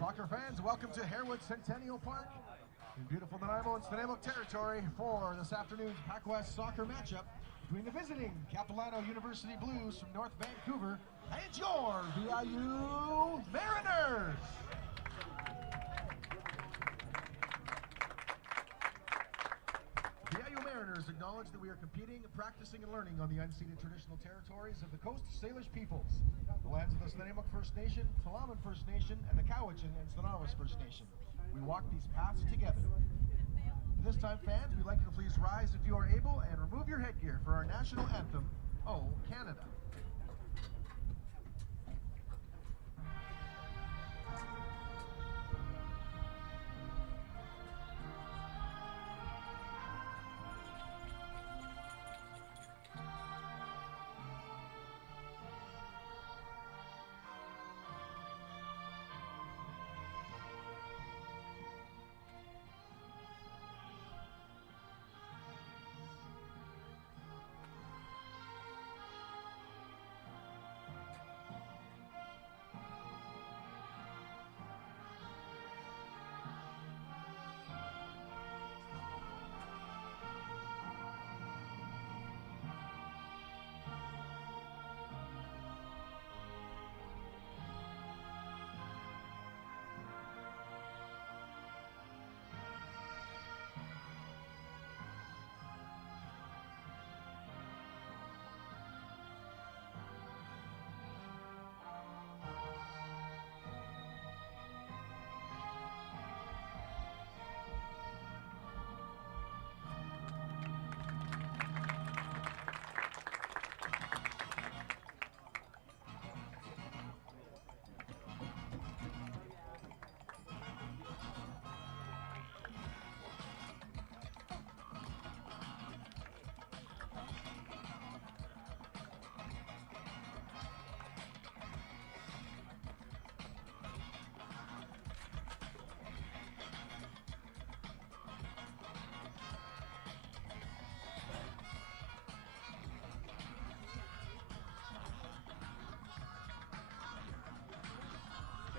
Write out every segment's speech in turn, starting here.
Soccer fans, welcome to Harewood Centennial Park in beautiful Nanaimo and Nanaimo territory for this afternoon's PACWEST soccer matchup between the visiting Capilano University Blues from North Vancouver and your VIU Mariners. VIU Mariners acknowledge that we are competing, practicing, and learning on the unceded traditional territories of the Coast Salish peoples, the lands of the Snuneymuxw First Nation, Tla'amin First Nation, and the Cowichan and Stanawis First Nation. We walk these paths together. This time, fans, we'd like you to please rise if you are able and remove your headgear for our national anthem, O Canada.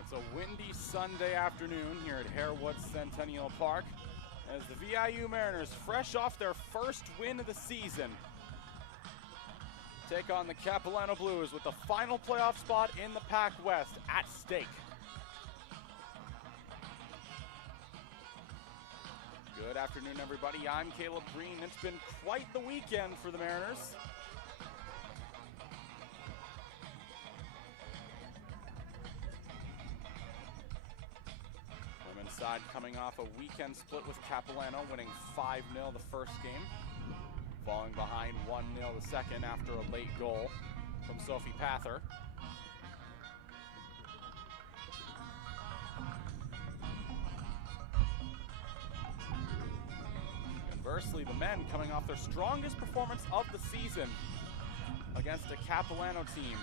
It's a windy Sunday afternoon here at Harewood Centennial Park as the VIU Mariners, fresh off their first win of the season, take on the Capilano Blues with the final playoff spot in the PACWEST at stake. Good afternoon, everybody. I'm Caleb Green. It's been quite the weekend for the Mariners. Women's side coming off a weekend split with Capilano, winning 5-0 the first game, falling behind 1-0 the second after a late goal from Sophie Pather. Conversely, the men coming off their strongest performance of the season against a Capilano team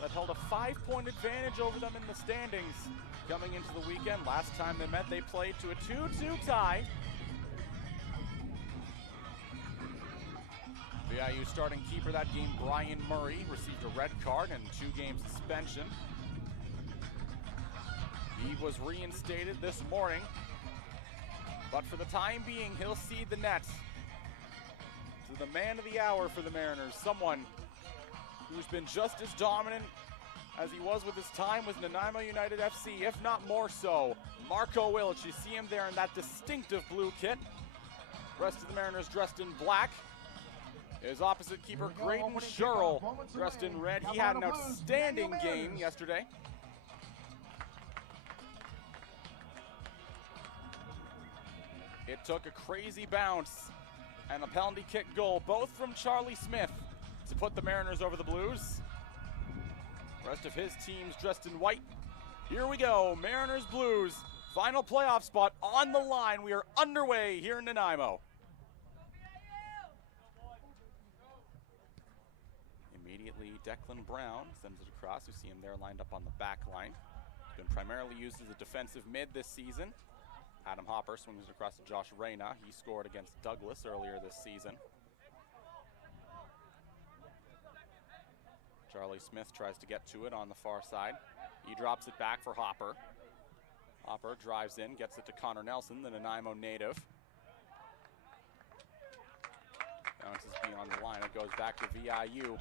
that held a 5-point advantage over them in the standings coming into the weekend. Last time they met, they played to a 2-2 tie. VIU starting keeper that game, Brian Murray, received a red card and 2-game suspension. He was reinstated this morning, but for the time being, he'll cede the net to the man of the hour for the Mariners, someone who's been just as dominant as he was with his time with Nanaimo United FC, if not more so. Marco Willich, you see him there in that distinctive blue kit. Rest of the Mariners dressed in black. His opposite keeper, Graydon Sherrill, dressed in red. He had an outstanding game yesterday. It took a crazy bounce and a penalty kick goal, both from Charlie Smith, to put the Mariners over the Blues. Rest of his team's dressed in white. Here we go, Mariners Blues, final playoff spot on the line. We are underway here in Nanaimo. Immediately, Declan Brown sends it across. You see him there lined up on the back line. Been primarily used as a defensive mid this season. Adam Hopper swings it across to Josh Reyna. He scored against Douglas earlier this season. Charlie Smith tries to get to it on the far side. He drops it back for Hopper. Hopper drives in, gets it to Connor Nelson, the Nanaimo native. Bounces beyond the line. It goes back to VIU.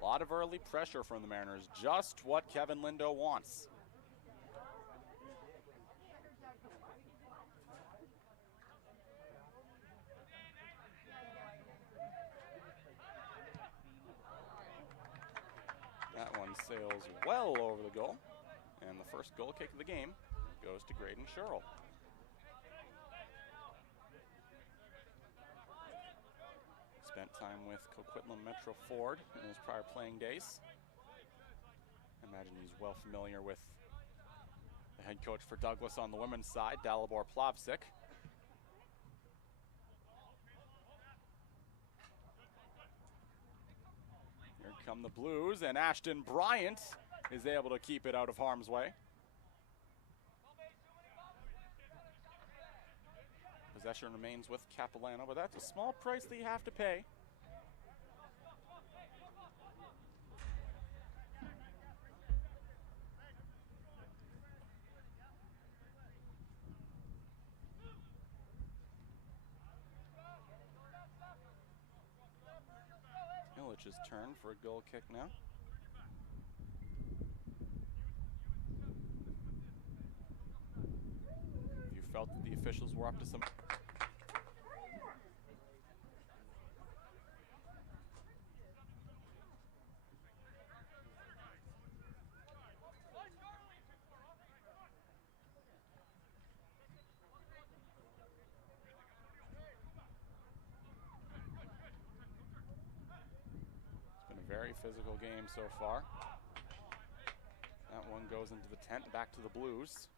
A lot of early pressure from the Mariners. Just what Kevin Lindo wants. That one sails well over the goal. And the first goal kick of the game goes to Graydon Sherrill. Spent time with Coquitlam Metro Ford in his prior playing days. I imagine he's well familiar with the head coach for Douglas on the women's side, Dalibor Plavsic. Here come the Blues, and Ashton Bryant is able to keep it out of harm's way. Possession remains with Capilano, but that's a small price that you have to pay. Illich's turn for a goal kick now. If you felt that the officials were up to some... Very physical game so far. That one goes into the tent, back to the Blues.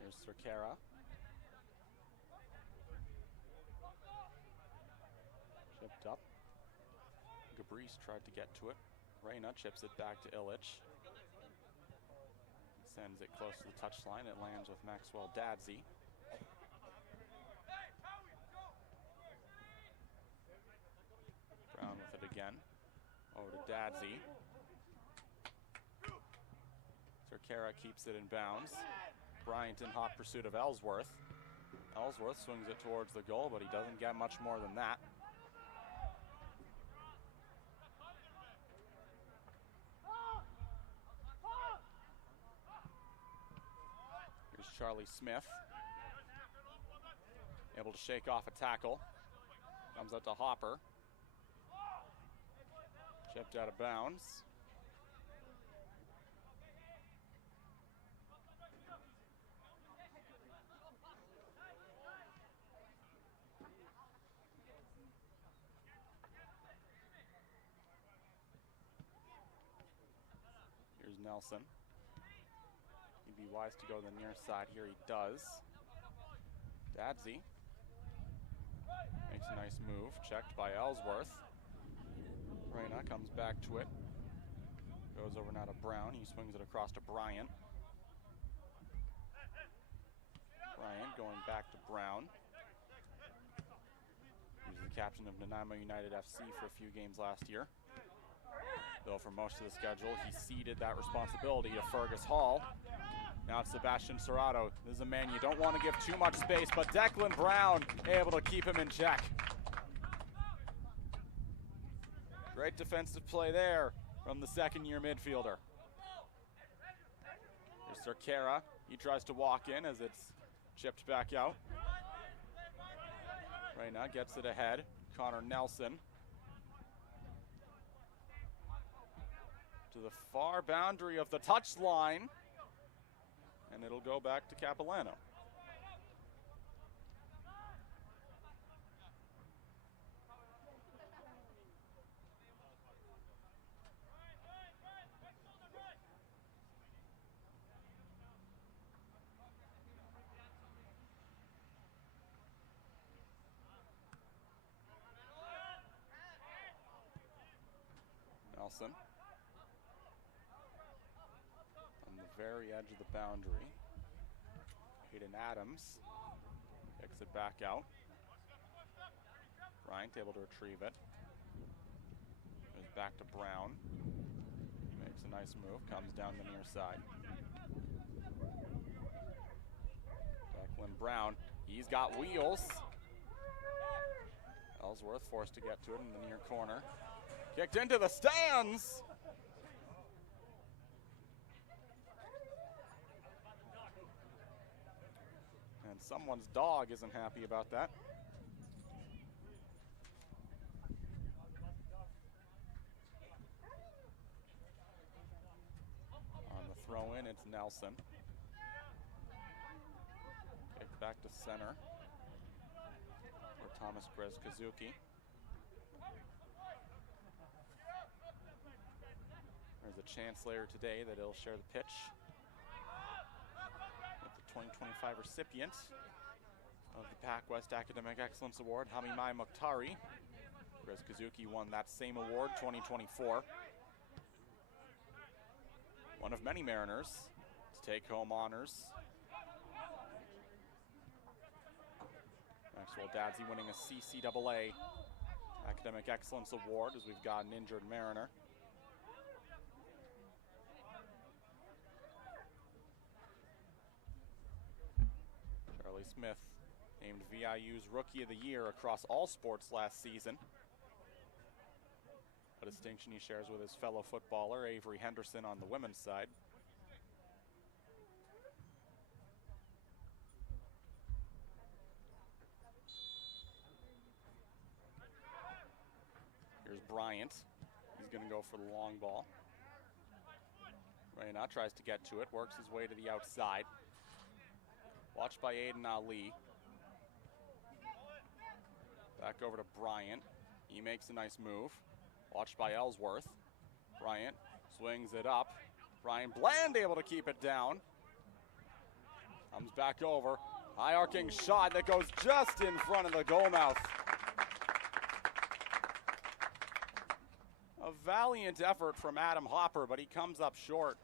Here's Cerquera. Chipped up. Gabrice tried to get to it. Reyna chips it back to Illich. Sends it close to the touchline. It lands with Maxwell Dadsey. Brown with it again. Over to Dadsey. Cerquera keeps it in bounds. Bryant in hot pursuit of Ellsworth. Ellsworth swings it towards the goal, but he doesn't get much more than that. Charlie Smith, able to shake off a tackle. Comes out to Hopper. Chipped out of bounds. Here's Nelson. He'd be wise to go to the near side here. He does. Dadsey makes a nice move. Checked by Ellsworth. Reyna comes back to it. Goes over now to Brown. He swings it across to Bryant. Bryant going back to Brown. He was the captain of Nanaimo United FC for a few games last year. Though for most of the schedule, he ceded that responsibility to Fergus Hall. Now it's Sebastian Serrato. This is a man you don't want to give too much space, but Declan Brown able to keep him in check. Great defensive play there from the second-year midfielder. There's Cerquera. He tries to walk in as it's chipped back out. Reyna gets it ahead. Connor Nelson. To the far boundary of the touchline. And it'll go back to Capilano. Nelson on the very edge of the boundary. Hayden Adams kicks it back out. Bryant able to retrieve it. Goes back to Brown. Makes a nice move, comes down the near side. Declan Brown, he's got wheels. Ellsworth forced to get to it in the near corner. Kicked into the stands! And someone's dog isn't happy about that. On the throw in, it's Nelson. Kicked back to center for Thomas Grez-Kazuki. There's a chance later today that he'll share the pitch with the 2025 recipient of the PACWEST Academic Excellence Award, Hamimai Mokhtari. Grez-Kazuki won that same award 2024. One of many Mariners to take home honors. Maxwell Dadsey winning a CCAA Academic Excellence Award as we've got an injured Mariner. Charlie Smith named VIU's Rookie of the Year across all sports last season. A distinction he shares with his fellow footballer Avery Henderson on the women's side. Here's Bryant. He's going to go for the long ball. Reyna tries to get to it, works his way to the outside. Watched by Aiden Ali. Back over to Bryant. He makes a nice move. Watched by Ellsworth. Bryant swings it up. Brian Bland able to keep it down. Comes back over. High arcing shot that goes just in front of the goal mouth. A valiant effort from Adam Hopper, but he comes up short.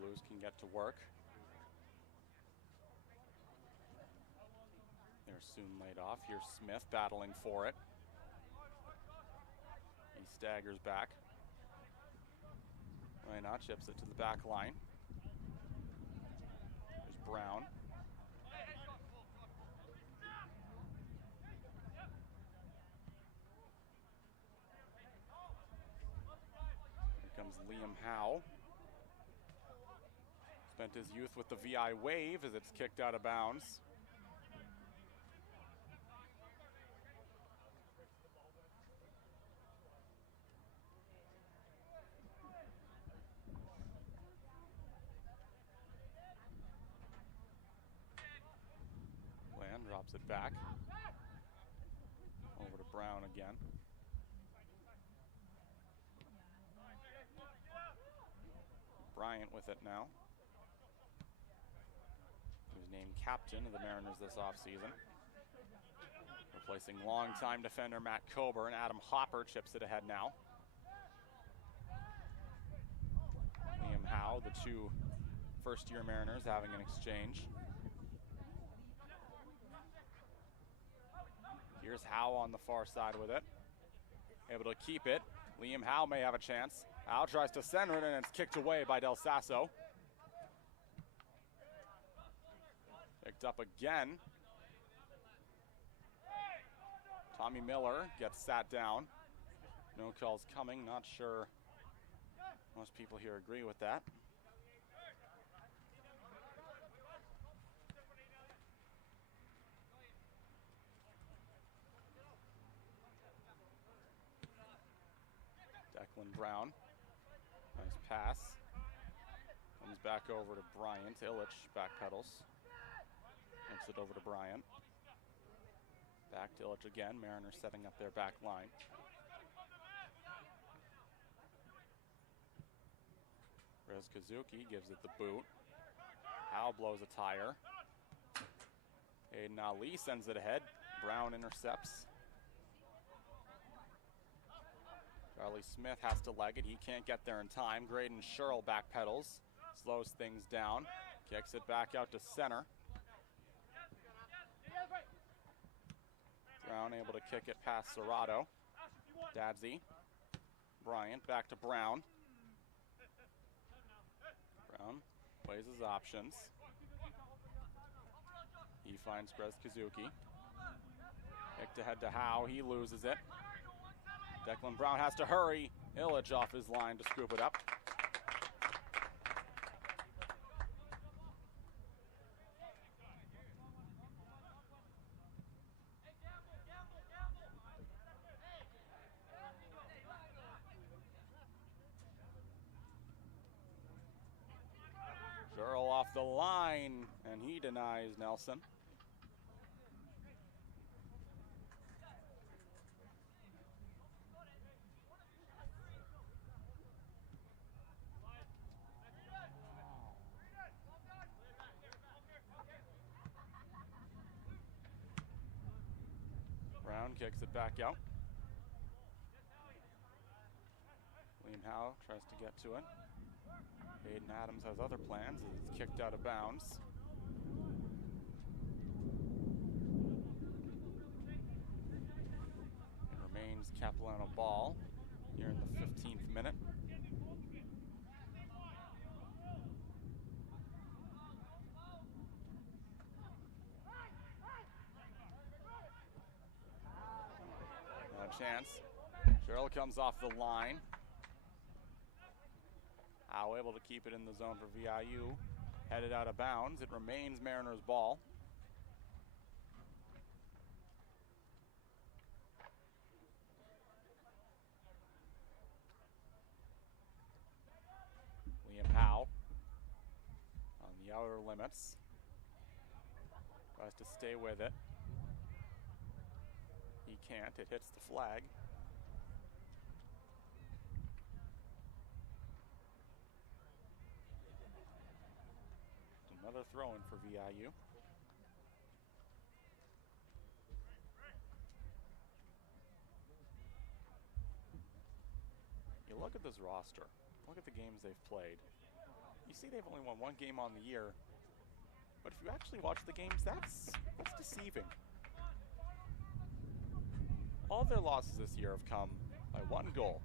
Blues can get to work. They're soon laid off. Here's Smith battling for it. He staggers back. Reyna chips it to the back line. There's Brown. Here comes Liam Howe. Spent his youth with the VI wave as it's kicked out of bounds. Land drops it back. Over to Brown again. Bryant with it now. He was named captain of the Mariners this offseason. Replacing longtime defender Matt Coburn. Adam Hopper chips it ahead now. Liam Howe, the two first-year Mariners having an exchange. Here's Howe on the far side with it. Able to keep it. Liam Howe may have a chance. Howe tries to center it, and it's kicked away by Del Sasso. Picked up again. Tommy Miller gets sat down. No calls coming. Not sure most people here agree with that. Declan Brown. Nice pass. Comes back over to Bryant. Illich backpedals. Makes it over to Bryant. Back to Illich again. Mariners setting up their back line. Rez Kazuki gives it the boot. Howe blows a tire. Aiden Ali sends it ahead. Brown intercepts. Charlie Smith has to leg it. He can't get there in time. Graydon Sherrill backpedals. Slows things down. Kicks it back out to center. Brown able to kick it past Serrato. Dadsey. Bryant back to Brown. Brown plays his options. He finds Grez Kazuki. Kick to head to Howe. He loses it. Declan Brown has to hurry. Illich off his line to scoop it up. Sherrill off the line, and he denies Nelson. Brown kicks it back out. Liam Howe tries to get to it. Aiden Adams has other plans. It's kicked out of bounds. It remains Capilano ball here in the 15th minute. Not a chance. Sherrill comes off the line. Howe able to keep it in the zone for VIU. Headed out of bounds. It remains Mariners ball. Liam Howe on the outer limits. Tries to stay with it. He can't. It hits the flag. Another throw-in for VIU. You look at this roster, look at the games they've played. You see they've only won one game on the year, but if you actually watch the games, that's deceiving. All their losses this year have come by one goal.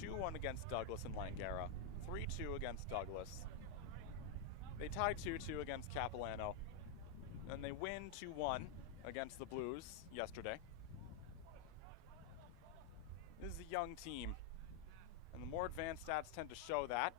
2-1 against Douglas and Langara, 3-2 against Douglas. They tied 2-2 against Capilano, and they win 2-1 against the Blues yesterday. This is a young team, and the more advanced stats tend to show that.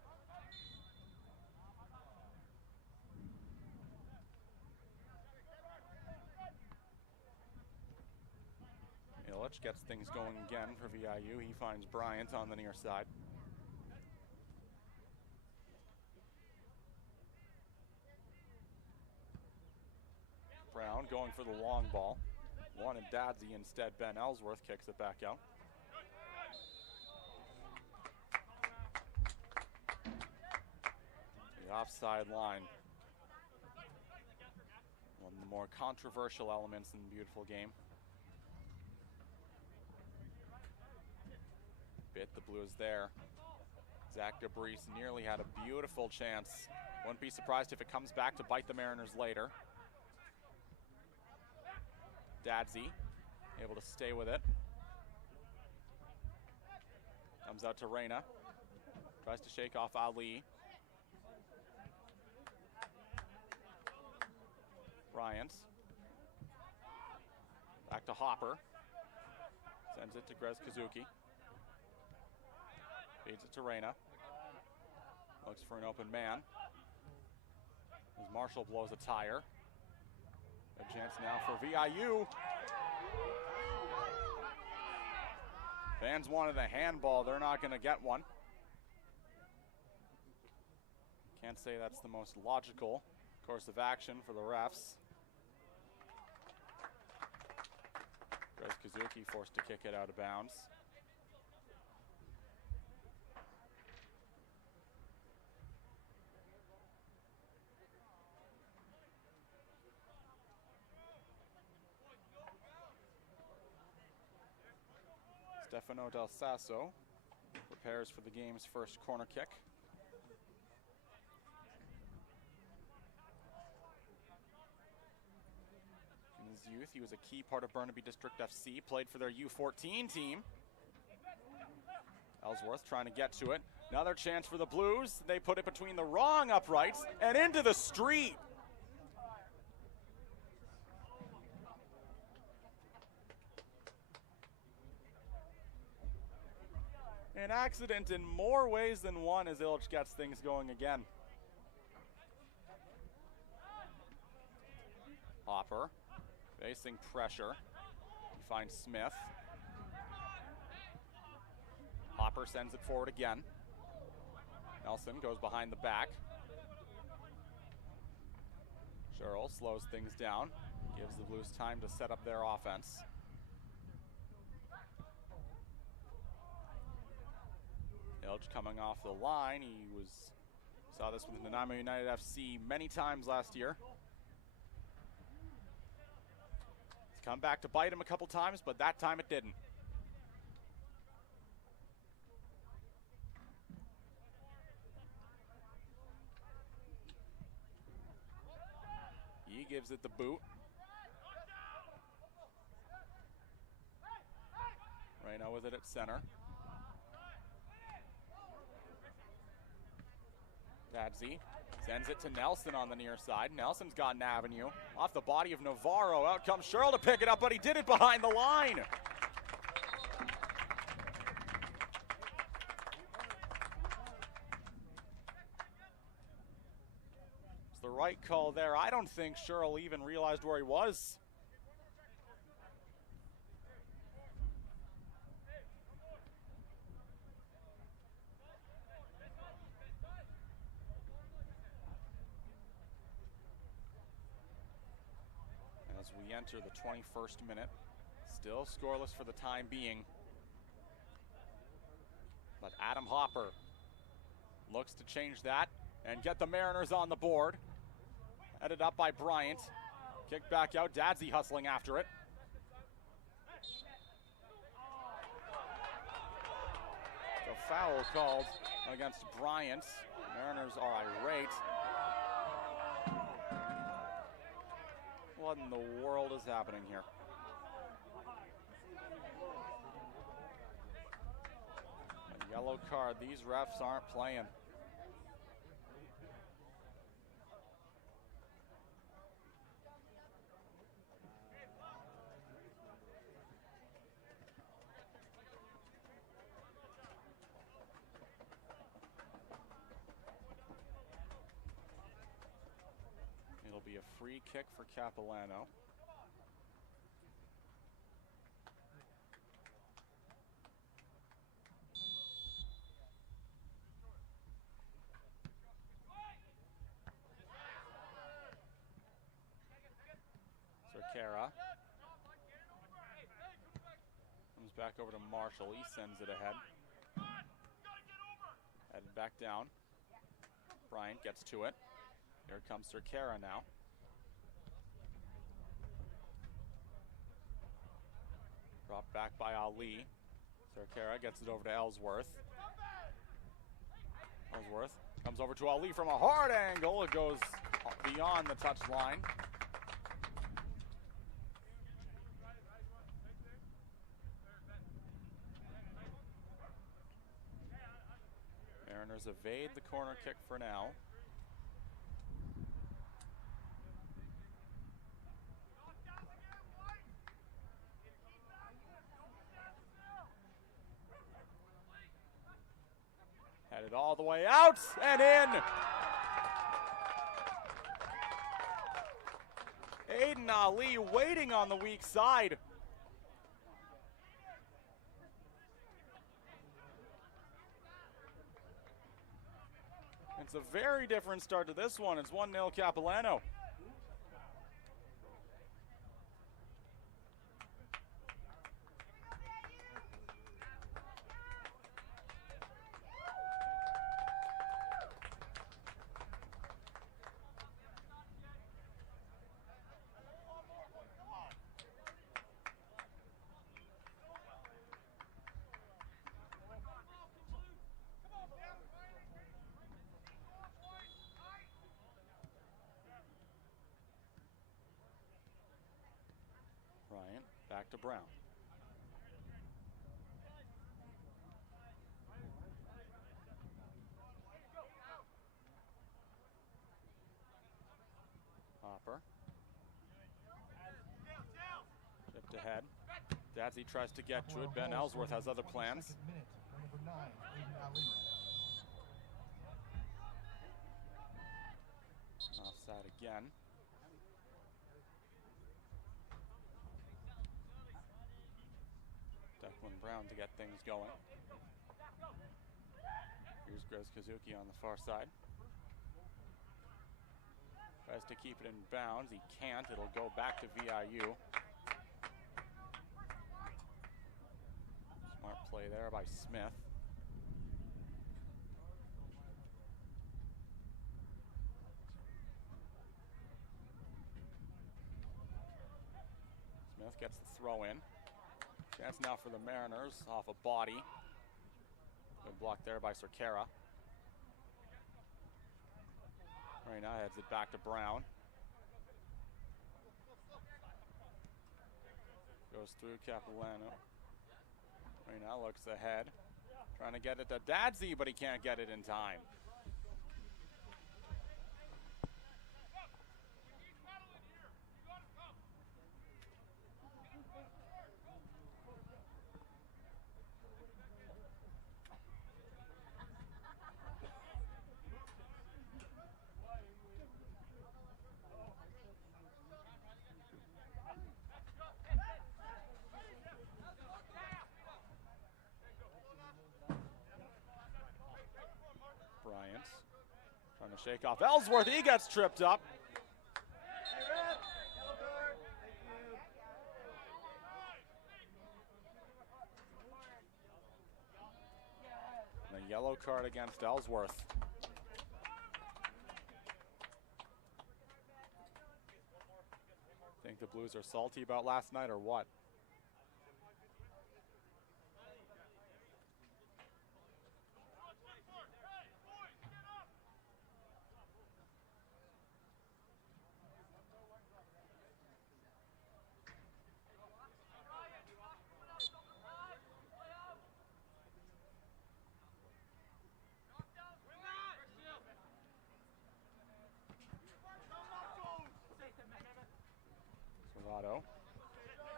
Illich gets things going again for VIU. He finds Bryant on the near side. Brown going for the long ball. Wanted Dadsey instead. Ben Ellsworth kicks it back out. The offside line. One of the more controversial elements in the beautiful game. Bit the Blues there. Zach Gabrice nearly had a beautiful chance. Wouldn't be surprised if it comes back to bite the Mariners later. Dadsey able to stay with it. Comes out to Reyna. Tries to shake off Ali. Bryant. Back to Hopper. Sends it to Grez Kazuki. Feeds it to Reyna. Looks for an open man. As Marshall blows a tire. A chance now for VIU. Fans wanted a handball. They're not going to get one. Can't say that's the most logical course of action for the refs. Grez Kazuki forced to kick it out of bounds. Stefano Del Sasso prepares for the game's first corner kick. In his youth, he was a key part of Burnaby District FC, played for their U14 team. Ellsworth trying to get to it. Another chance for the Blues. They put it between the wrong uprights and into the street. An accident in more ways than one as Illich gets things going again. Hopper facing pressure. He finds Smith. Hopper sends it forward again. Nelson goes behind the back. Sherrill slows things down, gives the Blues time to set up their offense. Illich coming off the line. Saw this with Nanaimo United FC many times last year. It's come back to bite him a couple times, but that time it didn't. He gives it the boot. Reyna with it at center. Dadsy sends it to Nelson on the near side. Nelson's got an avenue. Off the body of Navarro. Out comes Sherrill to pick it up, but he did it behind the line. It's the right call there. I don't think Sherrill even realized where he was. As we enter the 21st minute, still scoreless for the time being. But Adam Hopper looks to change that and get the Mariners on the board. Headed up by Bryant. Kick back out, Dadsy hustling after it. The foul called against Bryant. Mariners are irate. What in the world is happening here? A yellow card. These refs aren't playing. It'll be a free kick for Capilano. Cerquera comes back over to Marshall. He sends it ahead. Headed back down. Bryant gets to it. Here comes Cerquera now. Dropped back by Ali. Cerquera gets it over to Ellsworth. Ellsworth comes over to Ali from a hard angle. It goes beyond the touch line. Mariners evade the corner kick for now. Headed all the way out and in. Aiden Ali waiting on the weak side. It's a very different start to this one. It's 1-0 Capilano. Back to Brown. Hopper. Chipped ahead. Dadsey tries to get to it. Ben Ellsworth has other plans. Offside again. Declan Brown to get things going. Here's Grez Kazuki on the far side. Tries to keep it in bounds. He can't. It'll go back to VIU. Smart play there by Smith. Smith gets the throw in. Chance now for the Mariners off a body. Good block there by Cerquera. Right now heads it back to Brown. Goes through Capilano. Right now looks ahead. Trying to get it to Dadsey, but he can't get it in time. Trying to shake off Ellsworth. He gets tripped up. And a yellow card against Ellsworth. Think the Blues are salty about last night or what?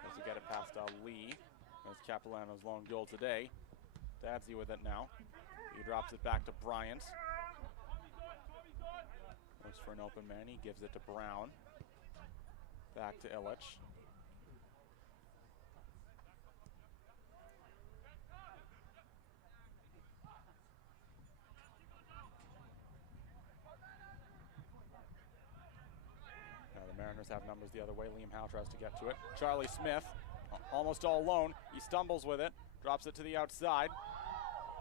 Has to get it past Lee. That's Capilano's lone goal today. Dadsey with it now. He drops it back to Bryant. Looks for an open man. He gives it to Brown. Back to Illich. Mariners have numbers the other way. Liam Howe tries to get to it. Charlie Smith, almost all alone. He stumbles with it, drops it to the outside.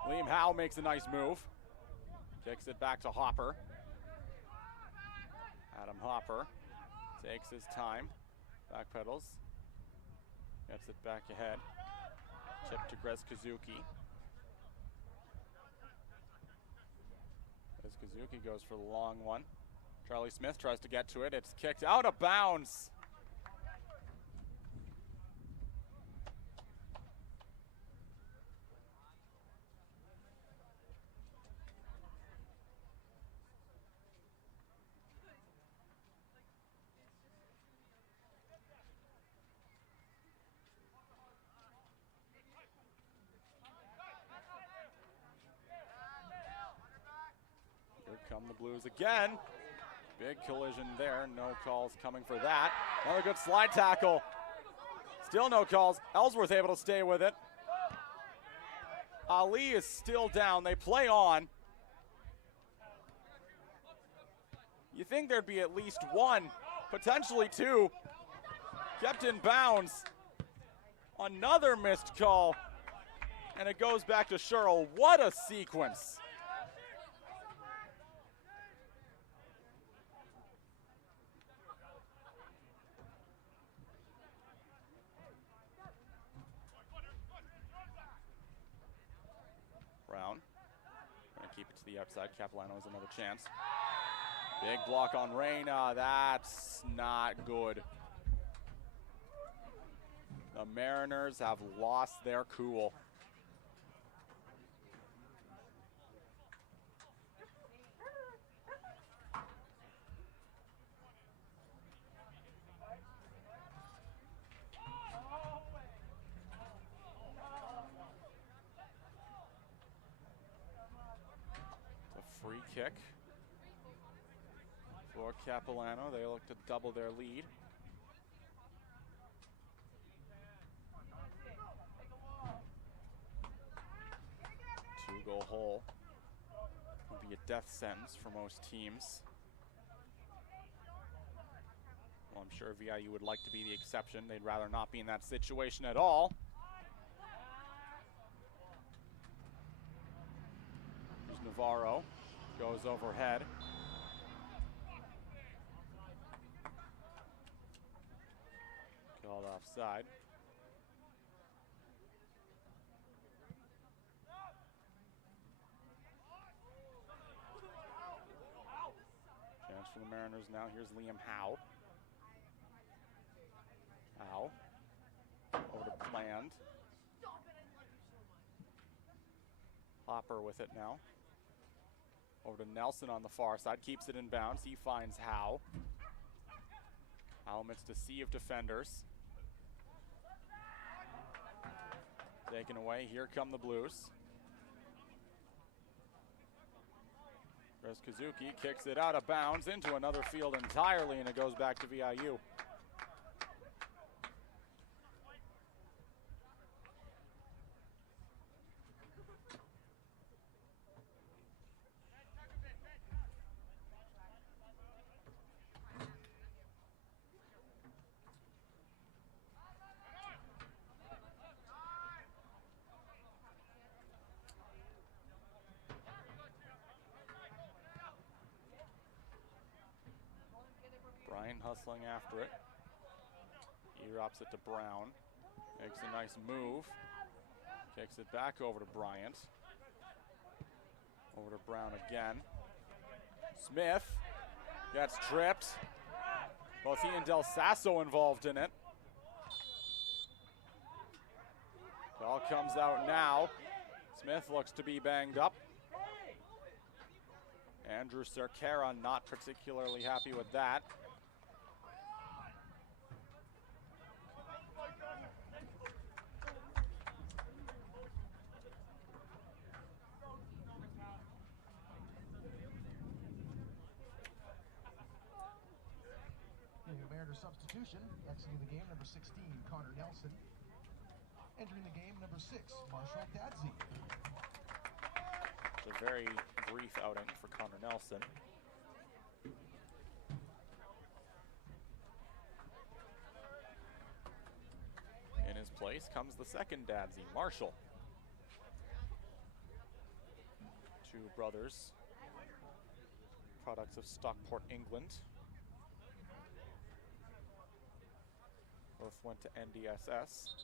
Liam Howe makes a nice move. Kicks it back to Hopper. Adam Hopper takes his time. Backpedals. Gets it back ahead. Chip to Grez Kazuki. Grez Kazuki goes for the long one. Charlie Smith tries to get to it. It's kicked out of bounds. Here come the Blues again. Big collision there, no calls coming for that. Another good slide tackle. Still no calls. Ellsworth able to stay with it. Ali is still down. They play on. You think there'd be at least one, potentially two. Kept in bounds. Another missed call. And it goes back to Sherrill. What a sequence. Brown, trying to keep it to the outside. Capilano has another chance. Big block on Reyna. That's not good. The Mariners have lost their cool. A free kick for Capilano. They look to double their lead. Two-goal hole would be a death sentence for most teams. Well, I'm sure VIU would like to be the exception. They'd rather not be in that situation at all. There's Navarro, goes overhead. Called offside. Chance for the Mariners now. Here's Liam Howe. Howe. Over to Bland. Hopper with it now. Over to Nelson on the far side. Keeps it in bounds. He finds Howe. Howe amidst a sea of defenders. Taken away. Here come the Blues. Kazuki kicks it out of bounds into another field entirely, and it goes back to VIU. Hustling after it. He drops it to Brown. Makes a nice move. Kicks it back over to Bryant. Over to Brown again. Smith gets tripped. Both he and Del Sasso involved in it. Ball comes out now. Smith looks to be banged up. Andrew Cerquera not particularly happy with that. Substitution, exiting the game, number 16, Connor Nelson. Entering the game, number 6, Marshall Dadzi. It's a very brief outing for Connor Nelson. In his place comes the second Dadzi, Marshall. Two brothers, products of Stockport, England. Both went to NDSS.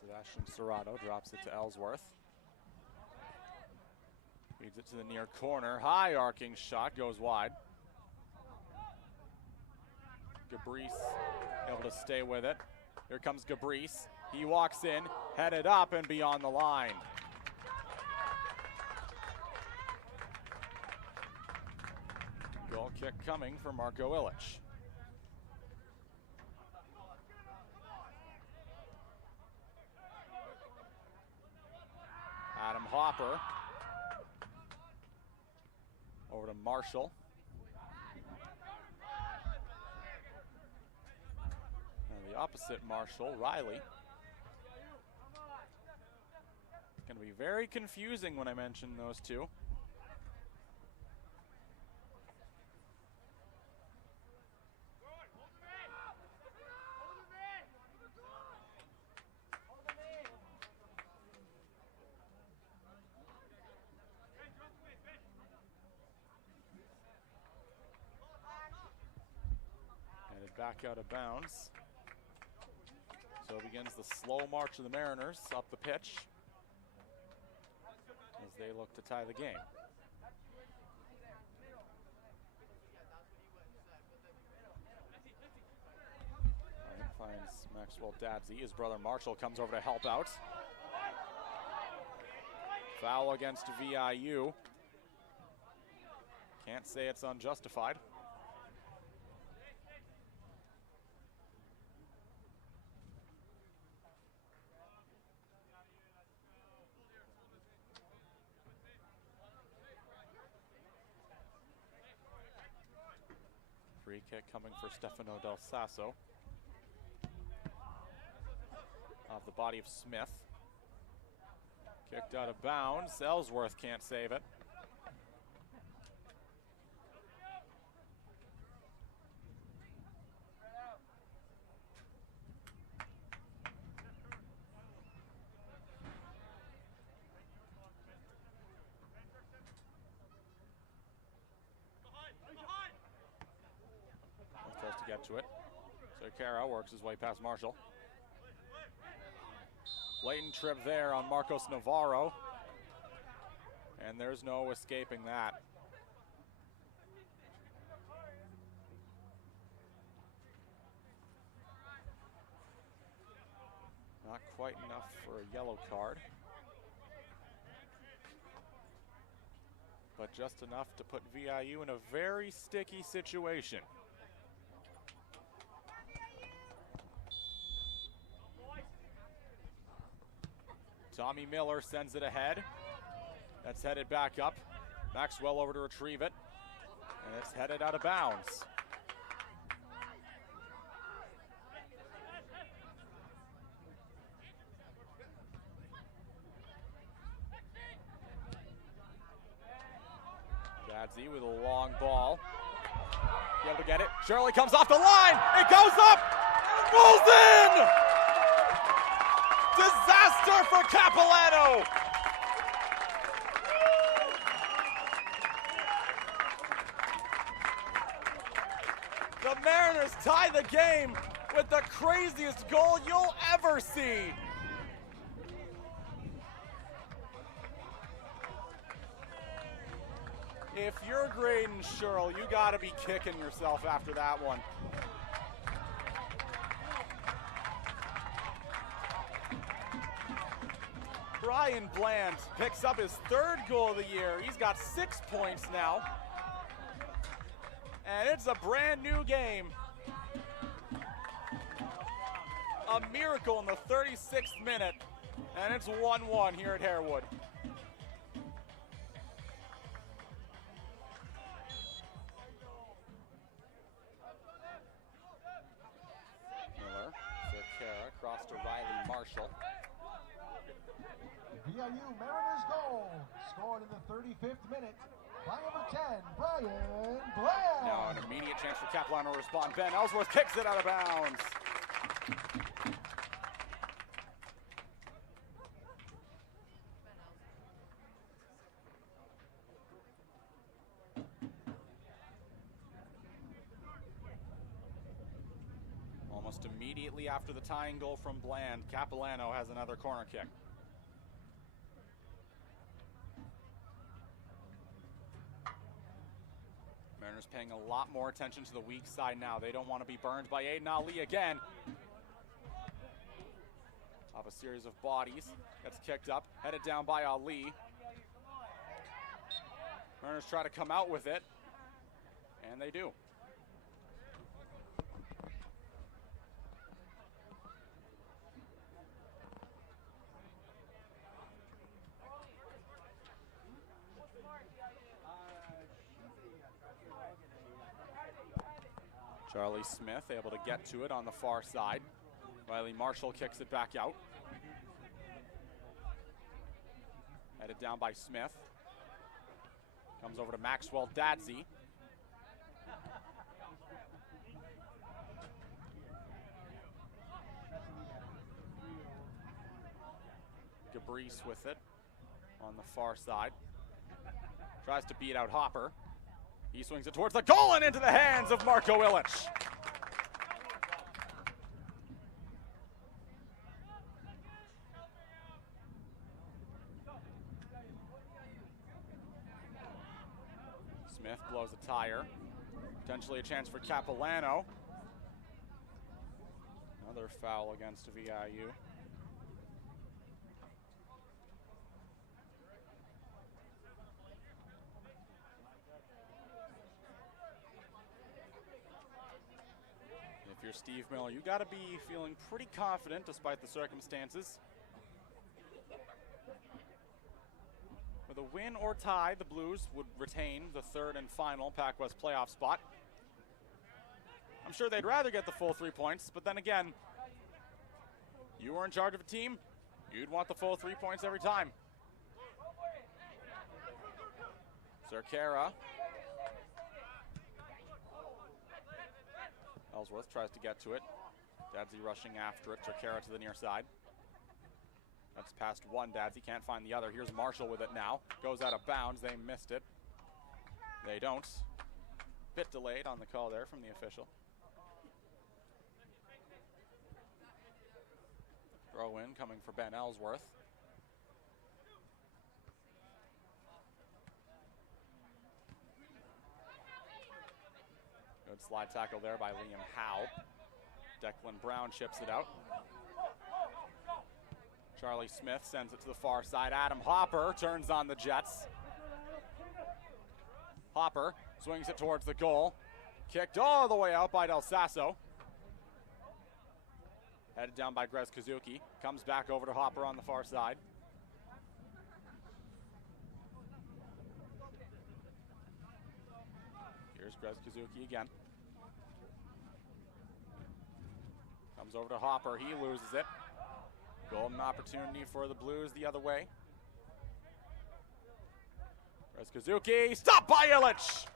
Sebastian Serrato drops it to Ellsworth. Feeds it to the near corner. High arcing shot goes wide. Gabrice able to stay with it. Here comes Gabrice. He walks in, headed up and beyond the line. Goal kick coming for Marco Illich. Adam Hopper. Over to Marshall. And the opposite Marshall, Riley. It's going to be very confusing when I mention those two. back out of bounds. So begins the slow march of the Mariners up the pitch as they look to tie the game. Finds Maxwell Dabsey. His brother Marshall comes over to help out. Foul against VIU. Can't say it's unjustified. Free kick coming for Stefano Del Sasso. Off the body of Smith. Kicked out of bounds. Ellsworth can't save it. Tries to get to it. So Cara works his way past Marshall. Blatant trip there on Marcos Navarro. And there's no escaping that. Not quite enough for a yellow card. But just enough to put VIU in a very sticky situation. Tommy Miller sends it ahead. That's headed back up. Maxwell over to retrieve it. And it's headed out of bounds. Dadsey with a long ball. Be able to get it. Shirley comes off the line. It goes up. Rolls in. Disaster for Capilano. The Mariners tie the game with the craziest goal you'll ever see. If you're Graydon Sherrill, you gotta be kicking yourself after that one. Brian Bland picks up his third goal of the year. He's got 6 points now. And it's a brand new game. A miracle in the 36th minute. And it's 1-1 here at Harewood. Miller, Cerquera, across to Riley Marshall. VIU Mariners goal, scored in the 35th minute by number 10, Brian Bland. Now an immediate chance for Capilano to respond. Ben Ellsworth kicks it out of bounds. Almost immediately after the tying goal from Bland, Capilano has another corner kick. Mariners paying a lot more attention to the weak side now. They don't want to be burned by Aiden Ali again. Off a series of bodies. Gets kicked up, headed down by Ali. Mariners try to come out with it, and they do. Charlie Smith able to get to it on the far side. Riley Marshall kicks it back out. Headed down by Smith. Comes over to Maxwell Dadsey. Gabrice with it on the far side. Tries to beat out Hopper. He swings it towards the goal and into the hands of Marco Illich. Smith blows a tire. Potentially a chance for Capilano. Another foul against VIU. If you're Steve Miller, you got to be feeling pretty confident despite the circumstances. With a win or tie, the Blues would retain the third and final PACWEST playoff spot. I'm sure they'd rather get the full 3 points, but then again, you were in charge of a team, you'd want the full 3 points every time. Cerquera. Ellsworth tries to get to it. Dadsey rushing after it. Cerquera to the near side. That's past one. Dadsey can't find the other. Here's Marshall with it now. Goes out of bounds. They missed it. They don't. Bit delayed on the call there from the official. Throw in coming for Ben Ellsworth. Good slide tackle there by Liam Howe. Declan Brown chips it out. Charlie Smith sends it to the far side. Adam Hopper turns on the Jets. Hopper swings it towards the goal. Kicked all the way out by Del Sasso. Headed down by Grez Kazuki. Comes back over to Hopper on the far side. Here's Grez Kazuki again. Comes over to Hopper. He loses it. Golden opportunity for the Blues the other way. Grez Kazuki. Stopped by Illich.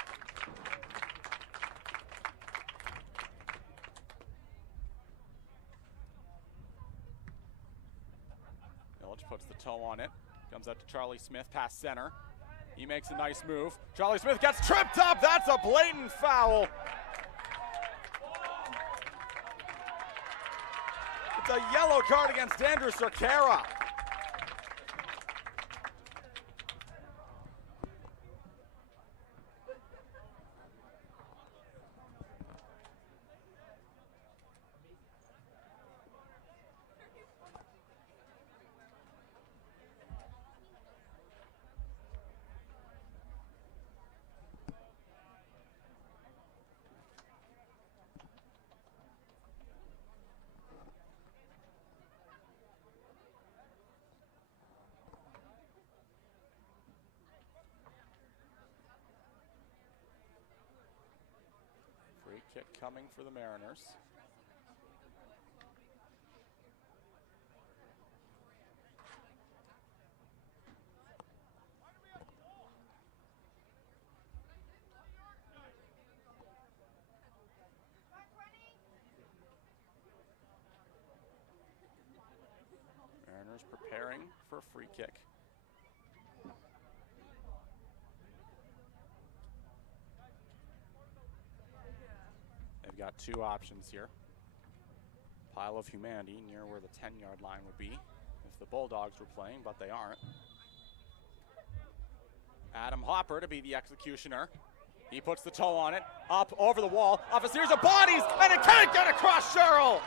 Puts the toe on it. Comes out to Charlie Smith, past center. He makes a nice move. Charlie Smith gets tripped up. That's a blatant foul. It's a yellow card against Andrew Cerquera. Free kick coming for the Mariners. Mariners preparing for a free kick. They've got two options here. Pile of humanity near where the 10-yard line would be if the Bulldogs were playing, but they aren't. Adam Hopper to be the executioner. He puts the toe on it, up over the wall, off a series of bodies, and it can't get across Sherrill.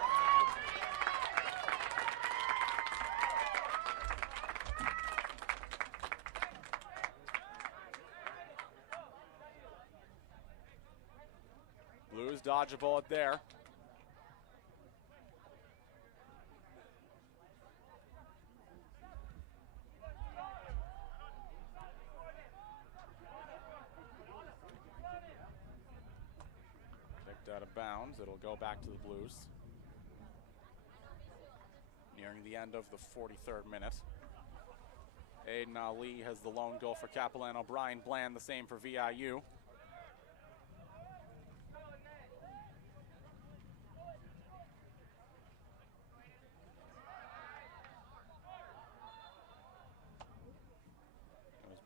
Blues dodge a bullet there. Kicked out of bounds. It'll go back to the Blues. Nearing the end of the 43rd minute. Aiden Ali has the lone goal for Capilano. Brian Bland the same for VIU.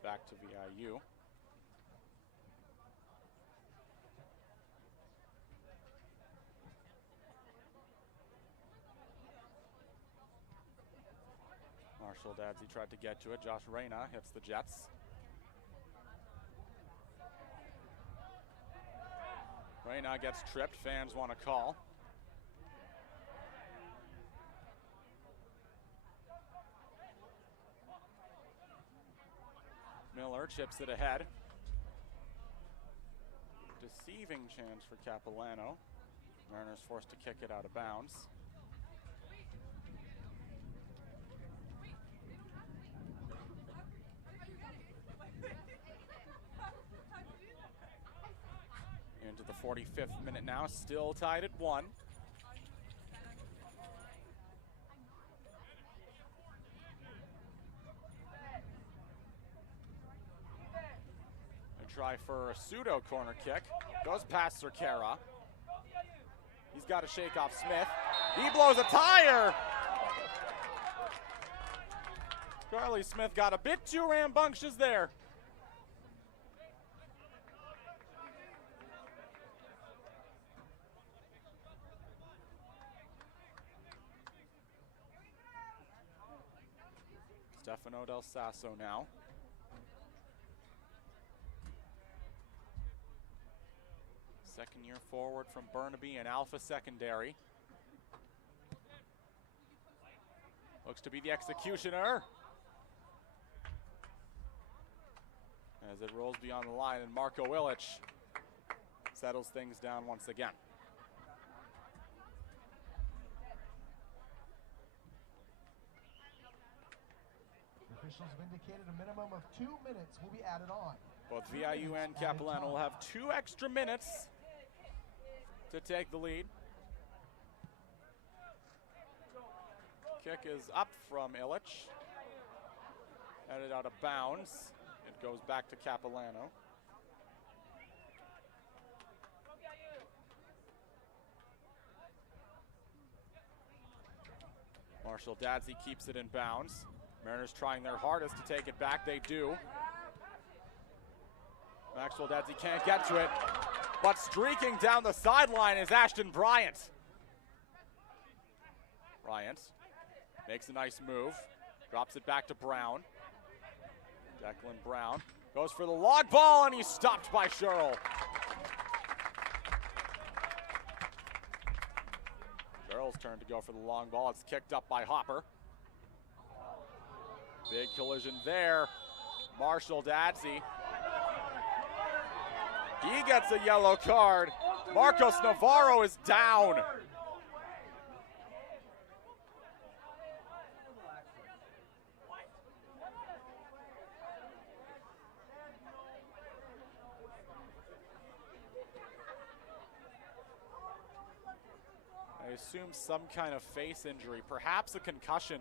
Back to VIU. Marshall Dadsey tried to get to it. Josh Reyna hits the Jets. Reyna gets tripped. Fans want to call. Miller chips it ahead. Deceiving chance for Capilano. Mariners forced to kick it out of bounds. Into the 45th minute now, still tied at 1. A try for a pseudo corner kick. Goes past Cerquera. He's got to shake off Smith. He blows a tire! Charlie Smith got a bit too rambunctious there. Stefano Del Sasso now. Second year forward from Burnaby and Alpha Secondary. Looks to be the executioner. As it rolls beyond the line, and Marco Illich settles things down once again. Officials have indicated a minimum of 2 minutes will be added on. Both VIU and Capilano will have 2 extra minutes to take the lead. Kick is up from Illich. Headed out of bounds. It goes back to Capilano. Marshall Dadsey keeps it in bounds. Mariners trying their hardest to take it back. They do. Maxwell Dadsey can't get to it, but streaking down the sideline is Ashton Bryant. Bryant makes a nice move, drops it back to Brown. Declan Brown goes for the long ball, and he's stopped by Sherrill. Sherrill's turn to go for the long ball. It's kicked up by Hopper. Big collision there. Marshall Dadsey. He gets a yellow card. Marcos Navarro is down. I assume some kind of face injury, perhaps a concussion.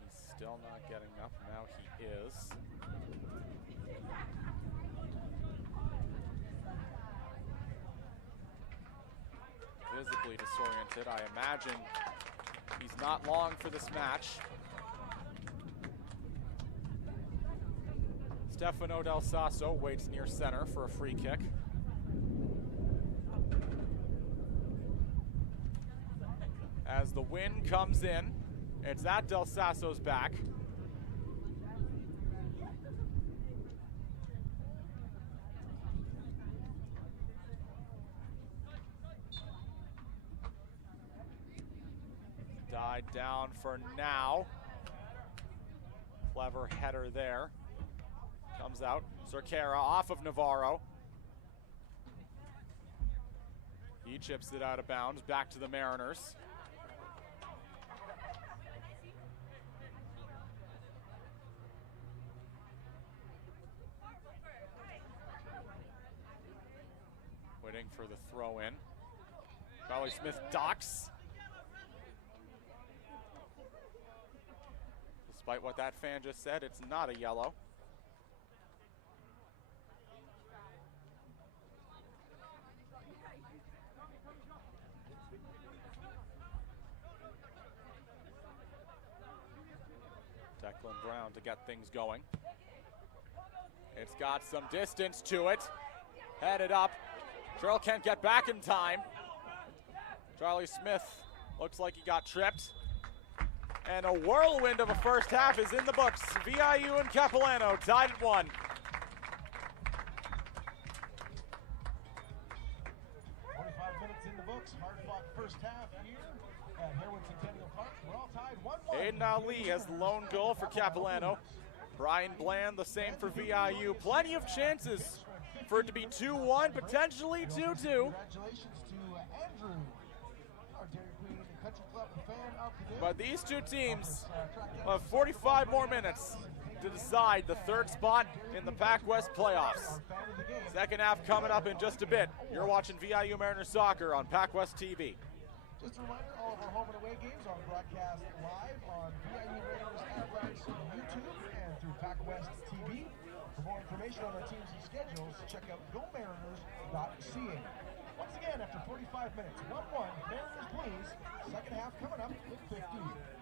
He's still not getting up. Now he is. Visibly disoriented. I imagine he's not long for this match. Stefano Del Sasso waits near center for a free kick. As the wind comes in, it's at Del Sasso's back. Died down for now. Clever header there. Comes out. Cerquera off of Navarro. He chips it out of bounds. Back to the Mariners. Waiting for the throw in. Charlie Smith docks. Despite what that fan just said, it's not a yellow. Declan Brown around to get things going. It's got some distance to it. Headed up. Trail can't get back in time. Charlie Smith looks like he got tripped. And a whirlwind of a first half is in the books. VIU and Capilano tied at 1. 45 minutes in the books. Hard-fought first half here at Harewood Centennial Park. We're all tied 1-1. Aiden Ali has the lone goal for Capilano. Brian Bland the same for VIU. Plenty of chances for it to be 2-1, potentially 2-2. Congratulations to Andrew, our Dairy Queen Country Club fan of the day. But these two teams have 45 more minutes to decide the third spot in the PACWEST playoffs. Second half coming up in just a bit. You're watching VIU Mariners Soccer on PACWEST TV. Just a reminder, all of our home and away games are broadcast live on VIU Mariners Athletics YouTube and through PACWEST TV. For more information on our teams and schedules, check out gomariners.ca. Once again, after 45 minutes, 1-1, Mariners please. Second half coming up in 15.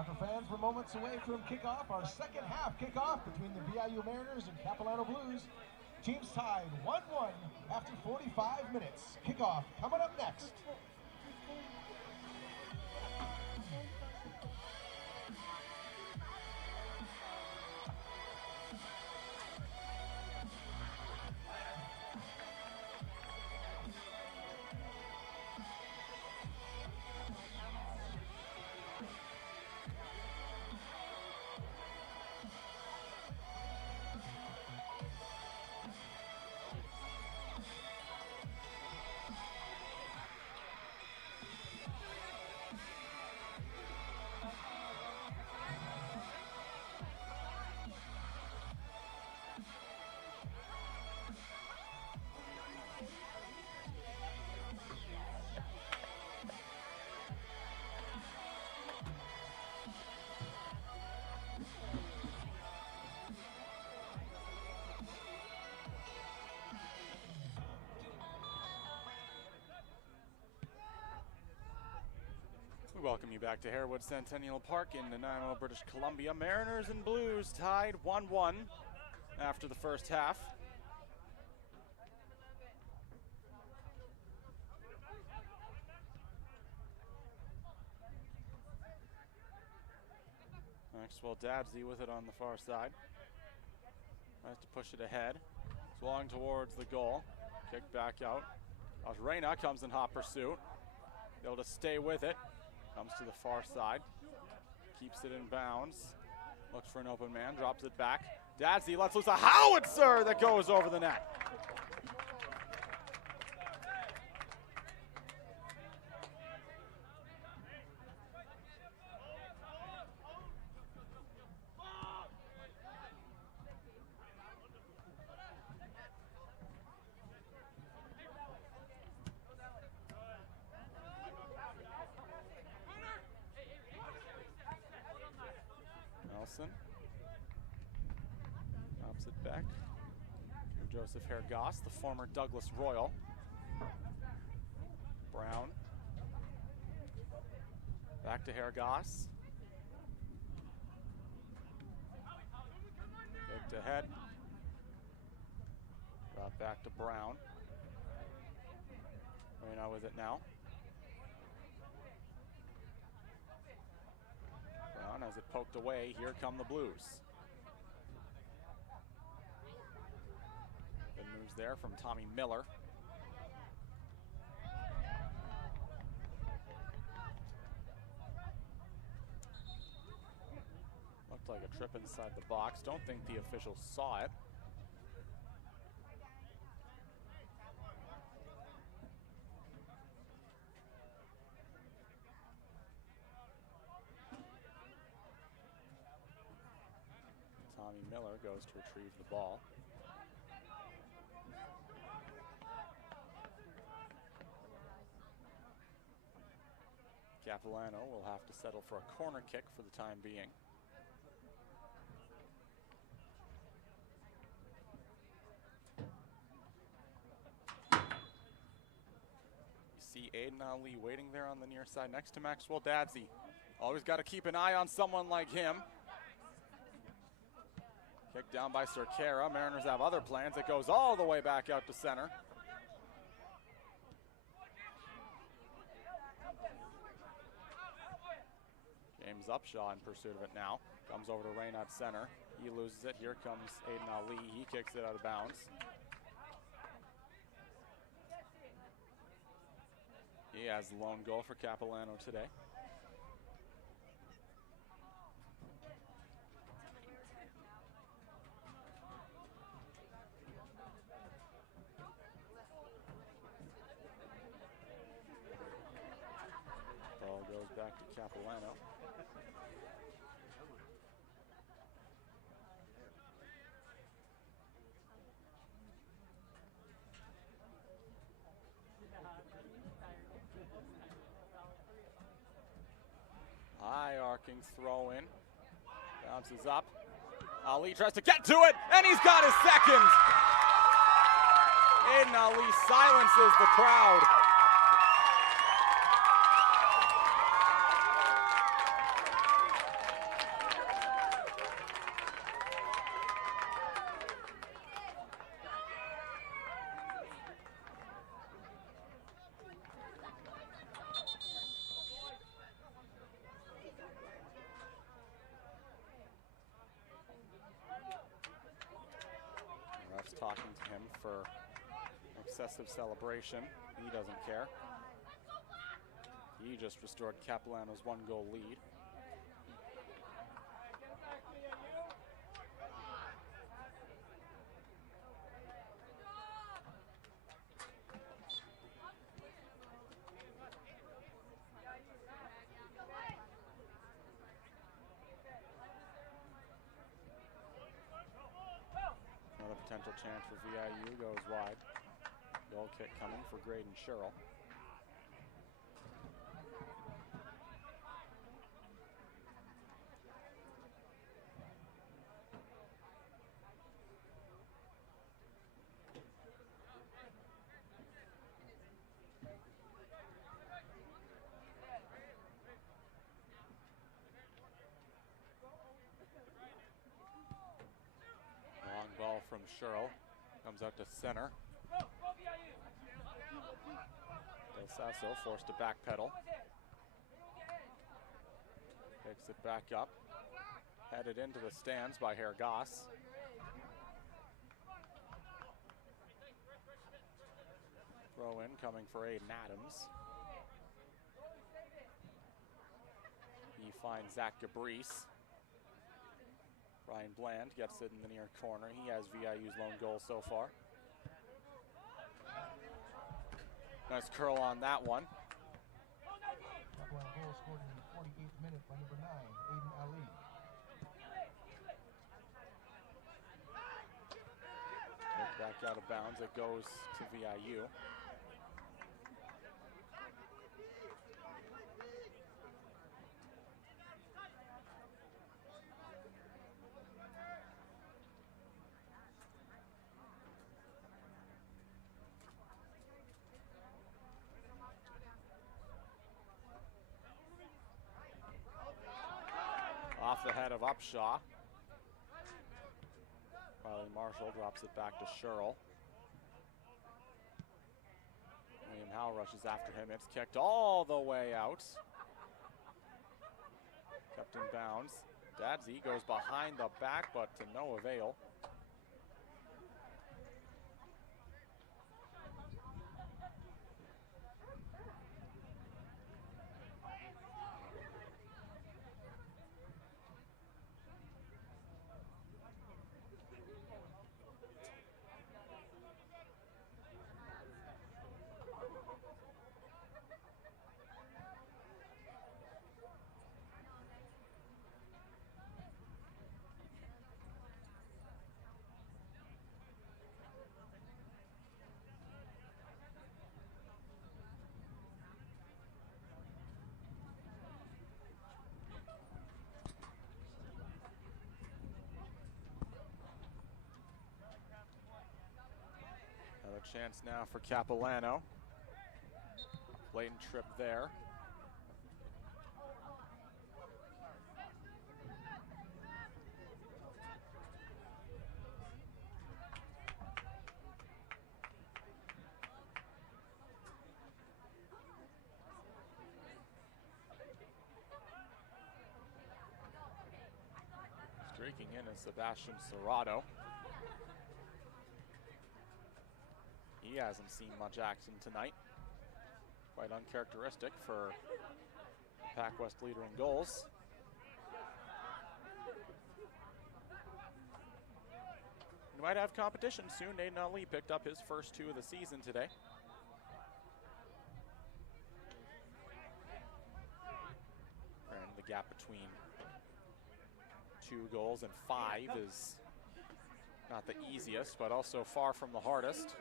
Soccer fans, we're moments away from kickoff, our second half kickoff between the VIU Mariners and Capilano Blues. Teams tied 1-1 after 45 minutes. Kickoff coming up next. We welcome you back to Harewood Centennial Park in Nanaimo, British Columbia. Mariners and Blues tied 1-1 after the first half. Maxwell Dabsey with it on the far side. Tries to push it ahead. Swung towards the goal. Kick back out. Reyna comes in hot pursuit. Able to stay with it. Comes to the far side. Keeps it in bounds. Looks for an open man. Drops it back. Dabsey lets loose a howitzer that goes over the net. Drops it back to Joseph Hergoss, the former Douglas Royal. Brown. Back to Hergoss. Kicked ahead. Drop back to Brown. Reyna with it now. Brown has it poked away. Here come the Blues. Good moves there from Tommy Miller. Looked like a trip inside the box. Don't think the officials saw it. Tommy Miller goes to retrieve the ball. Capilano will have to settle for a corner kick for the time being. You see Aiden Ali waiting there on the near side next to Maxwell Dabsey. Always got to keep an eye on someone like him. Kicked down by Cerquera. Mariners have other plans. It goes all the way back out to center. James Upshaw in pursuit of it now. Comes over to Reyna at center. He loses it. Here comes Aiden Ali. He kicks it out of bounds. He has the lone goal for Capilano today. Ball goes back to Capilano. High arcing throw in. Bounces up. Ali tries to get to it, and he's got his second. Aiden Ali silences the crowd. talking to him for excessive celebration. He doesn't care. He just restored Capilano's 1-goal lead. Another potential chance for VIU goes wide. Goal kick coming for Graydon Sherrill. Long ball from Sherrill. Comes out to center. Del Sasso forced to backpedal. Picks it back up. Headed into the stands by Hergoss. Throw in coming for Aiden Adams. He finds Zach Gabrice. Ryan Bland gets it in the near corner. He has VIU's lone goal so far. Nice curl on that one. Capilano goal scored in the 48th minute by number 9, Aiden Ali. Kick back out of bounds. It goes to VIU. Off the head of Upshaw. Riley Marshall drops it back to Sherrill. William Howe rushes after him. It's kicked all the way out. Kept in bounds. Dadsey goes behind the back, but to no avail. Another chance now for Capilano. Blatant trip there. Streaking in is Sebastian Serrato. He hasn't seen much action tonight. Quite uncharacteristic for PACWEST leader in goals. We might have competition soon. Aiden Ali picked up his first 2 of the season today. And the gap between 2 goals and 5 is not the easiest, but also far from the hardest.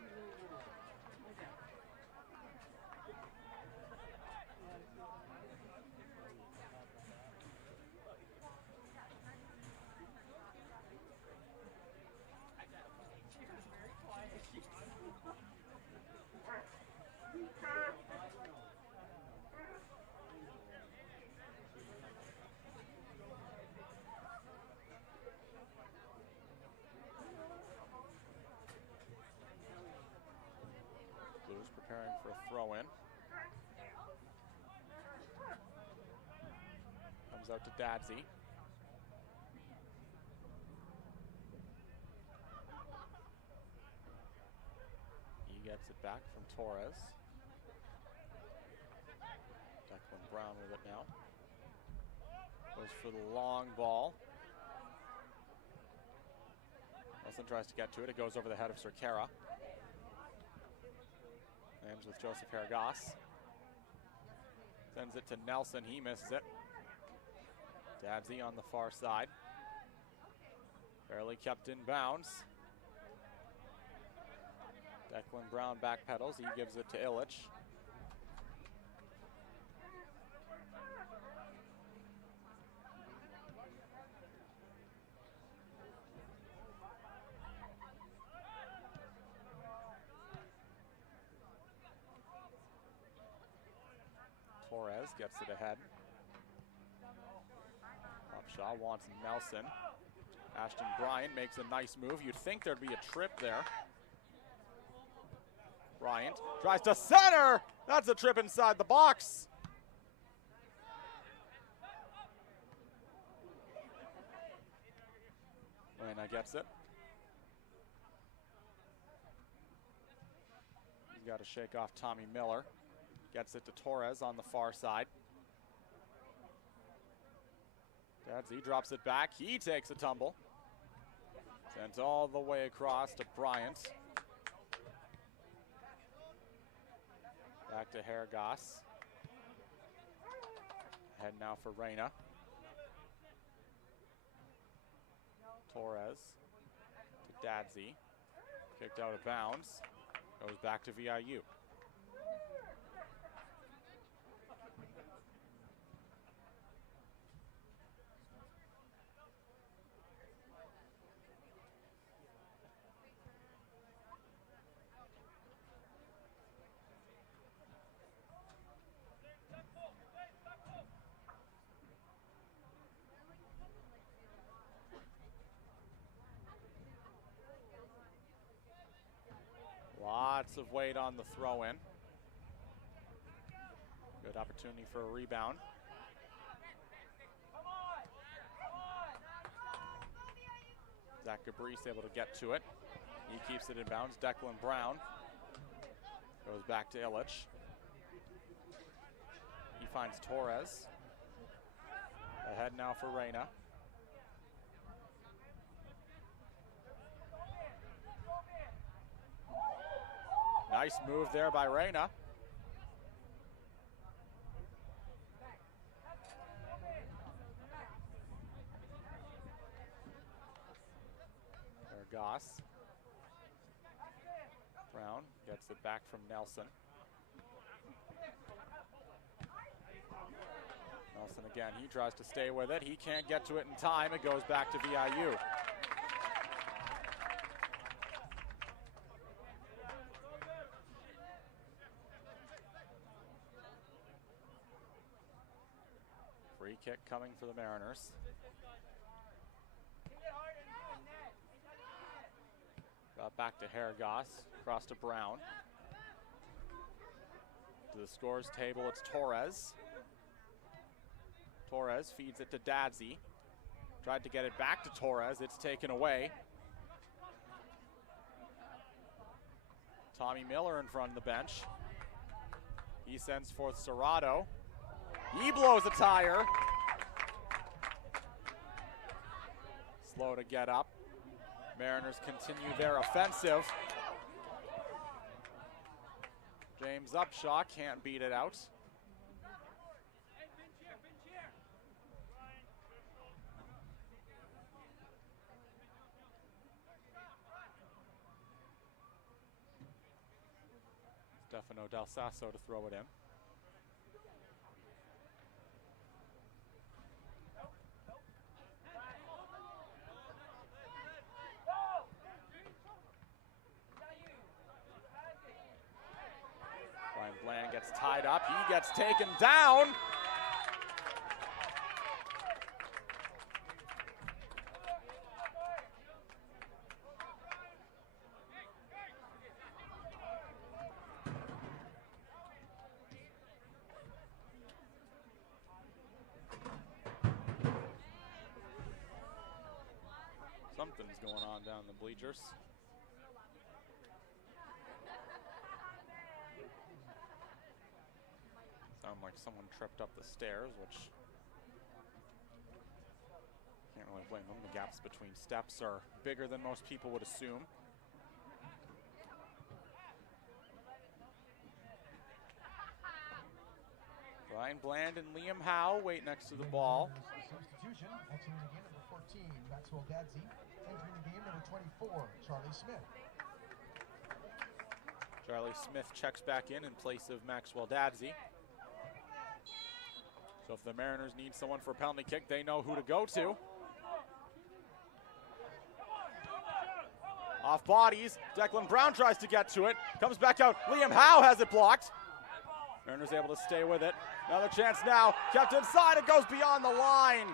Blues preparing for a throw-in. Comes out to Dadsey. gets it back from Torres. Declan Brown with it now. Goes for the long ball. Nelson tries to get to it. It goes over the head of Cerquera. Ends with Joseph Hergas. Sends it to Nelson. He misses it. Dadsy on the far side. Barely kept in bounds. Declan Brown backpedals. He gives it to Illich. Torres gets it ahead. Upshaw wants Nelson. Ashton Bryant makes a nice move. You'd think there'd be a trip there. Bryant tries to center. That's a trip inside the box. Lena gets it. He's got to shake off Tommy Miller. Gets it to Torres on the far side. Dadsy drops it back. He takes a tumble. Sends all the way across to Bryant. Back to Hergas. Ahead now for Reyna. Torres to Dadsy. Kicked out of bounds. Goes back to VIU. Lots of weight on the throw-in. Good opportunity for a rebound. Zach Gabrice able to get to it. He keeps it in bounds. Declan Brown goes back to Illich. He finds Torres. Ahead now for Reyna. Nice move there by Reyna. Goss. Brown gets it back from Nelson. Nelson again, he tries to stay with it. He can't get to it in time. It goes back to VIU. Free kick coming for the Mariners. Got back to Hergas, across to Brown. To the scores table, it's Torres. Torres feeds it to Dadsy. Tried to get it back to Torres, it's taken away. Tommy Miller in front of the bench. He sends forth Serrato. He blows a tire. Slow to get up. Mariners continue their offensive. James Upshaw can't beat it out. Stefano Del Sasso to throw it in. Bland gets tied up. He gets taken down. Something's going on down the bleachers. sound like someone tripped up the stairs, which can't really blame them. The gaps between steps are bigger than most people would assume. Ryan Bland and Liam Howe wait next to the ball. Substitution, entering the game, number 14, Maxwell Dadsey. Entering the game, number 24, Charlie Smith. Charlie Smith checks back in place of Maxwell Dadsey. So if the Mariners need someone for a penalty kick, they know who to go to. Off bodies, Declan Brown tries to get to it, comes back out, Liam Howe has it blocked. Mariners able to stay with it. Another chance now, kept inside, it goes beyond the line.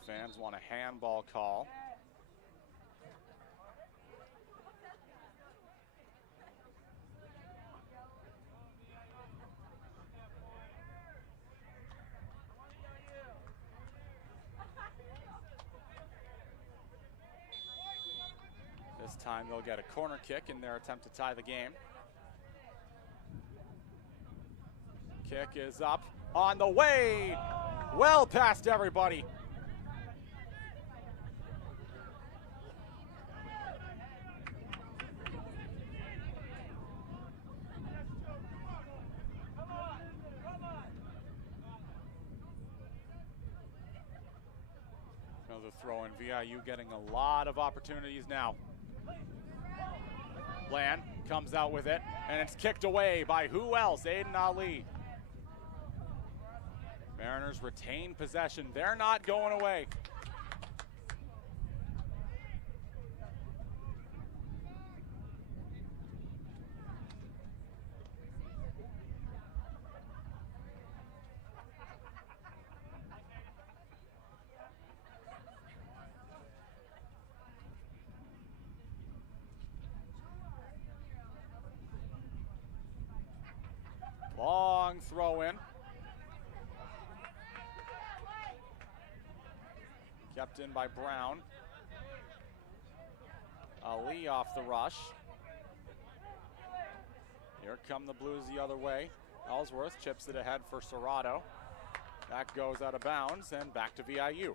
The fans want a handball call. This time they'll get a corner kick in their attempt to tie the game. Kick is up, on the way, well past everybody. Another throw in. VIU getting a lot of opportunities now. Bland comes out with it, and it's kicked away by who else? Aiden Ali. Mariners retain possession. They're not going away. Long throw in. Kept in by Brown. Ali off the rush. Here come the Blues the other way. Ellsworth chips it ahead for Serrato. That goes out of bounds and back to VIU.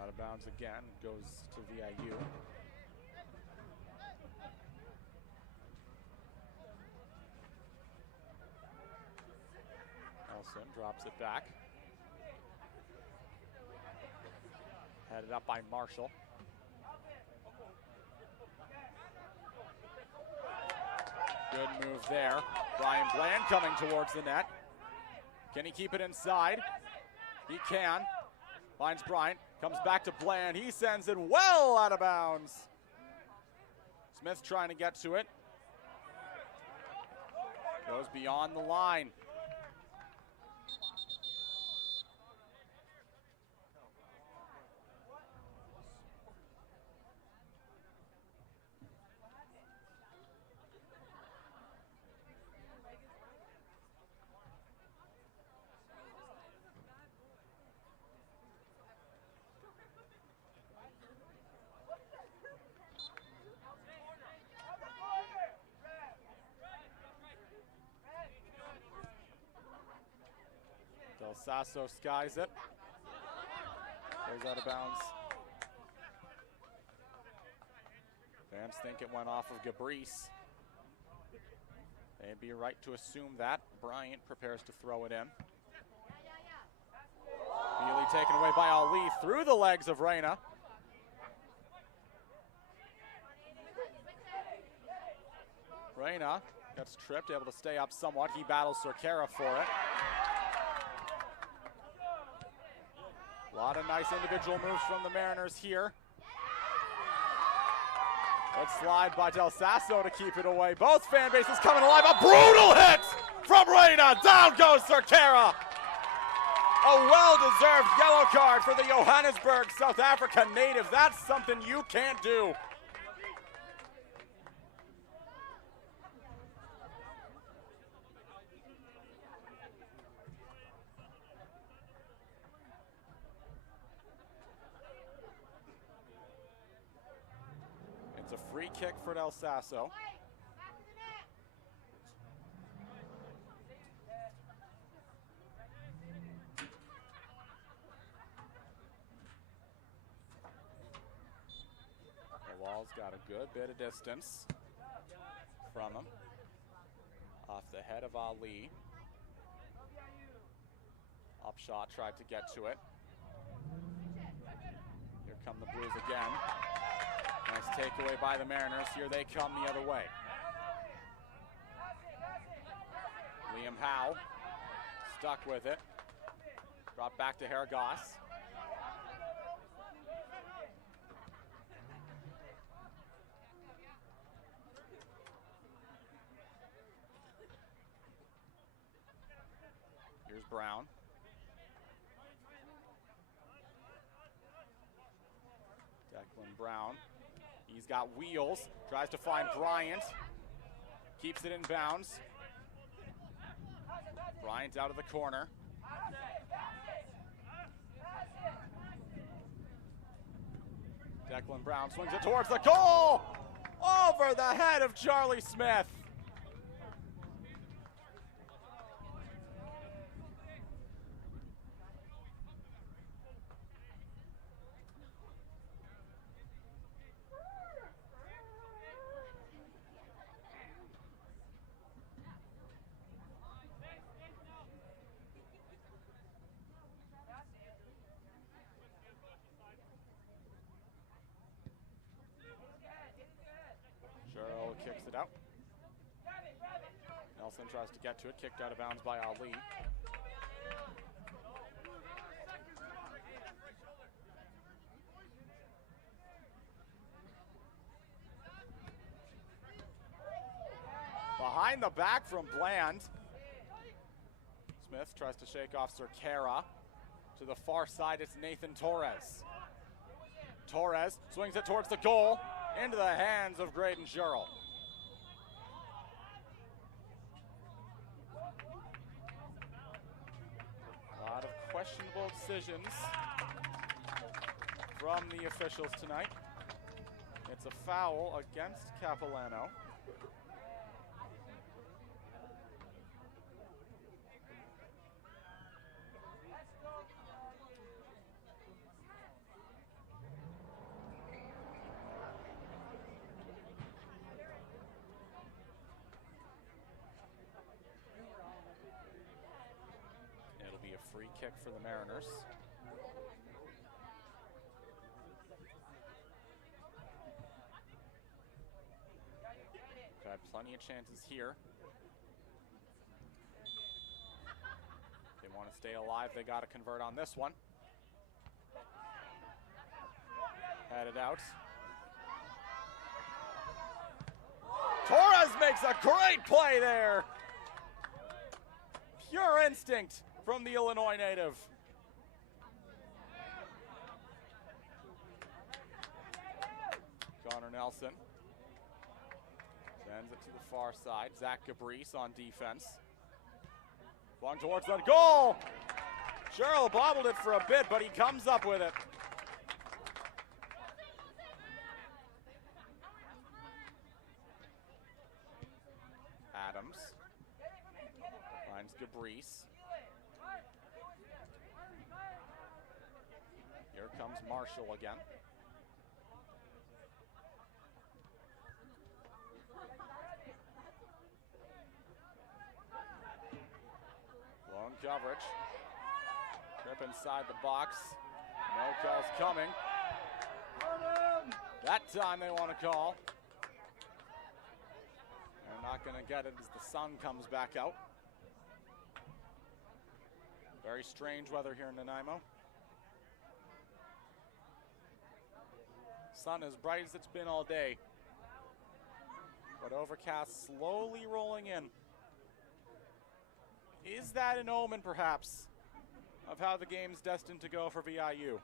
Out of bounds again, goes to VIU. Nelson drops it back. Headed up by Marshall. Good move there. Brian Bland coming towards the net. Can he keep it inside? He can. Finds Bryant. Comes back to Bland. He sends it well out of bounds. Smith trying to get to it. Goes beyond the line. Del Sasso skies it. Goes out of bounds. Fans think it went off of Gabrice. They'd be right to assume that. Bryant prepares to throw it in. Immediately taken away by Ali through the legs of Reyna. Reyna gets tripped, able to stay up somewhat. He battles Cerquera for it. A lot of nice individual moves from the Mariners here. Good slide by Del Sasso to keep it away. Both fan bases coming alive. A brutal hit from Reyna. Down goes Cerquera. A well-deserved yellow card for the Johannesburg, South Africa native. That's something you can't do. It's a free kick for El Sasso. Wall's got a good bit of distance from him. Off the head of Ali. Upshot tried to get to it. Here come the Blues again. Nice takeaway by the Mariners. Here they come the other way. Liam Howe stuck with it. Brought back to Heragos. Here's Brown. Declan Brown. He's got wheels. Tries to find Bryant. Keeps it in bounds. Bryant's out of the corner. Declan Brown swings it towards the goal! Over the head of Charlie Smith. Kicks it out. Nelson tries to get to it, kicked out of bounds by Ali. Behind the back from Bland. Smith tries to shake off Cerquera. To the far side, it's Nathan Torres. Torres swings it towards the goal, into the hands of Graydon Sherrill. A lot of questionable decisions from the officials tonight. It's a foul against Capilano. Free kick for the Mariners. Got plenty of chances here. If they want to stay alive, they got to convert on this one. Headed out. Torres makes a great play there. Pure instinct from the Illinois native. Connor Nelson sends it to the far side. Zach Gabrice on defense. Long towards the goal. Sherrill bobbled it for a bit, but he comes up with it. Adams finds Gabrice. Here comes Marshall again. Long coverage. Trip inside the box. No calls coming. That time they want to call. They're not going to get it as the sun comes back out. Very strange weather here in Nanaimo. Sun as bright as it's been all day, but overcast slowly rolling in. Is that an omen, perhaps, of how the game's destined to go for VIU. Here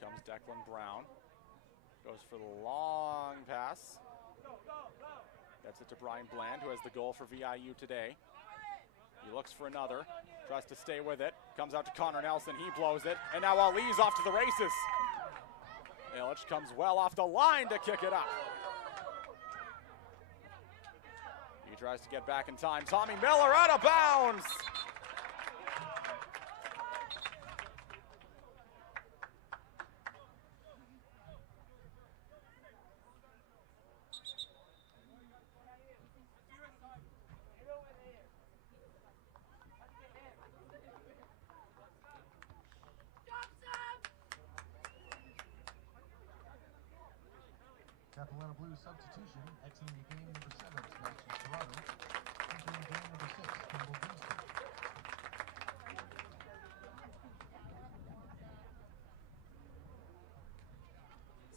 comes Declan Brown. Goes for the long pass. Gets it to Brian Bland, who has the goal for VIU today. He looks for another, tries to stay with it, comes out to Connor Nelson, he blows it, and now Ali's off to the races. Illich comes well off the line to kick it up. He tries to get back in time. Tommy Miller out of bounds. Capilano Blues substitution, exiting the game number 7, Sebastian Serrato. Entering the game number 6, Campbell Grimston.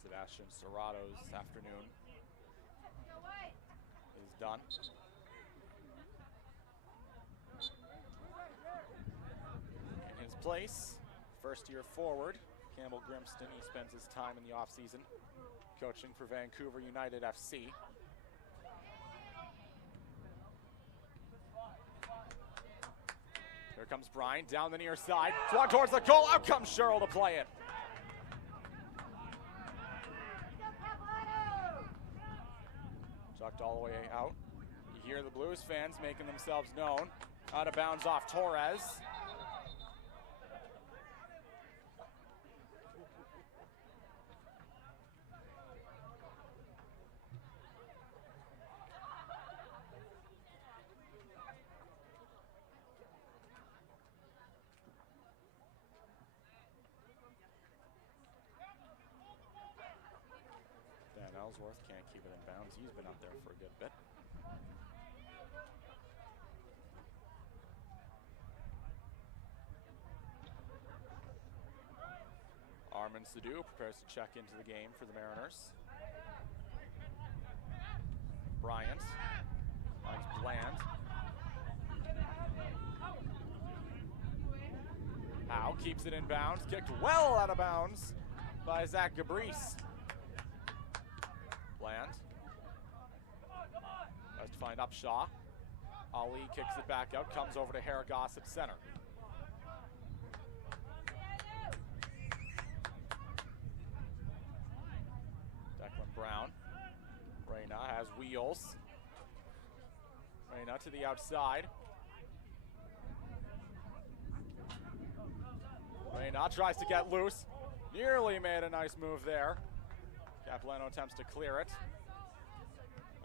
Sebastian Serrato's afternoon is done. In his place, first-year forward, Campbell Grimston. He spends his time in the offseason coaching for Vancouver United FC. Here comes Brian down the near side. Swung towards the goal. Out comes Sherrill to play it. Chucked all the way out. You hear the Blues fans making themselves known. Out of bounds off Torres. Ellsworth can't keep it in bounds. He's been up there for a good bit. Armin Sadu prepares to check into the game for the Mariners. Bryant finds Bland. Howe keeps it in bounds. Kicked well out of bounds by Zach Gabrice. Bland tries to find Upshaw. Ali kicks it back out, comes over to Haragos at center. Declan Brown. Reyna has wheels. Reyna to the outside. Reyna tries to get loose. Nearly made a nice move there. Capilano attempts to clear it.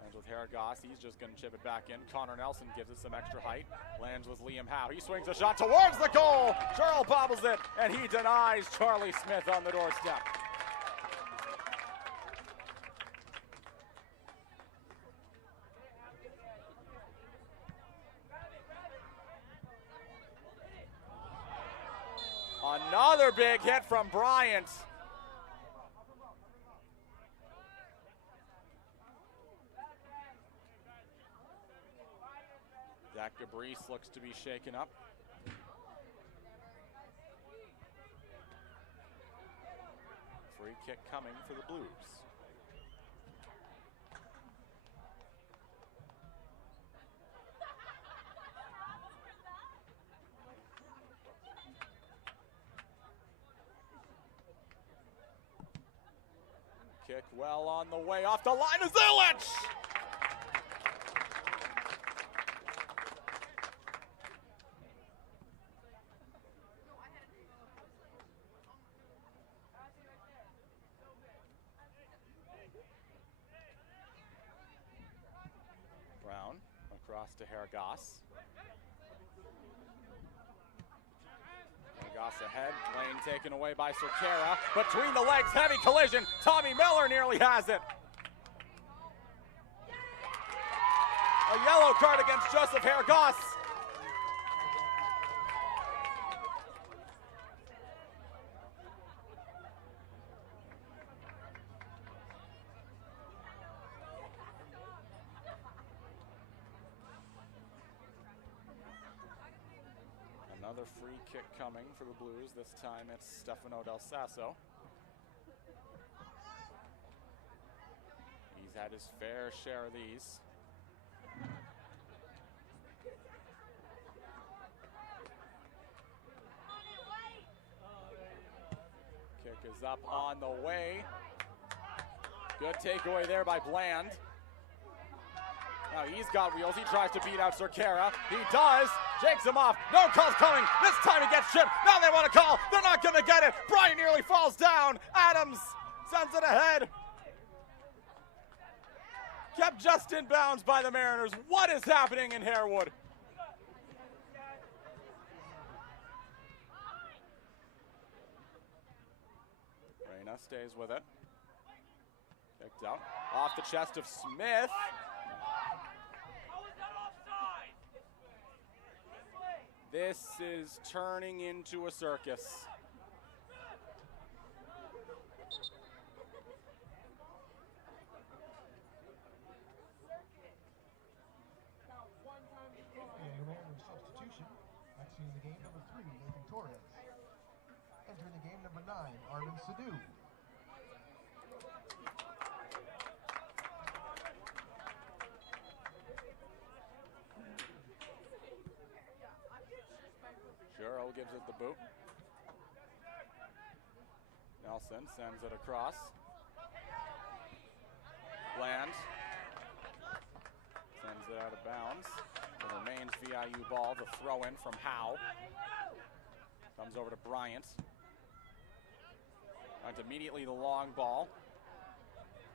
Lands with Haragos. He's just going to chip it back in. Connor Nelson gives it some extra height. Lands with Liam Howe. He swings a shot towards the goal. Charles bobbles it, and he denies Charlie Smith on the doorstep. Another big hit from Bryant. Zach Gabrice looks to be shaken up. Free kick coming for the Blues. Kick well on the way off the line is Illich! Brown across to Haragos. Haragos ahead, lane taken away by Cerquera. Between the legs, heavy collision. Tommy Miller nearly has it. A yellow card against Joseph Haragos. Another free kick coming for the Blues. This time it's Stefano Del Sasso. He's had his fair share of these. Kick is up on the way. Good takeaway there by Bland. Now he's got wheels. He tries to beat out Cerquera. He does. Shakes him off. No call's coming. This time he gets chipped. Now they want to call. They're not going to get it. Bryant nearly falls down. Adams sends it ahead. Kept just in bounds by the Mariners. What is happening in Harewood? Reyna stays with it. Kicked out. Off the chest of Smith. This is turning into a circus. And the Mariners substitution, exiting the game, number 3, Nathan Torres. Entering the game, number 9, Armin Sadu. Sherrill gives it the boot. Nelson sends it across. Bland sends it out of bounds. It remains VIU ball. The throw in from Howe. Comes over to Bryant. And immediately the long ball.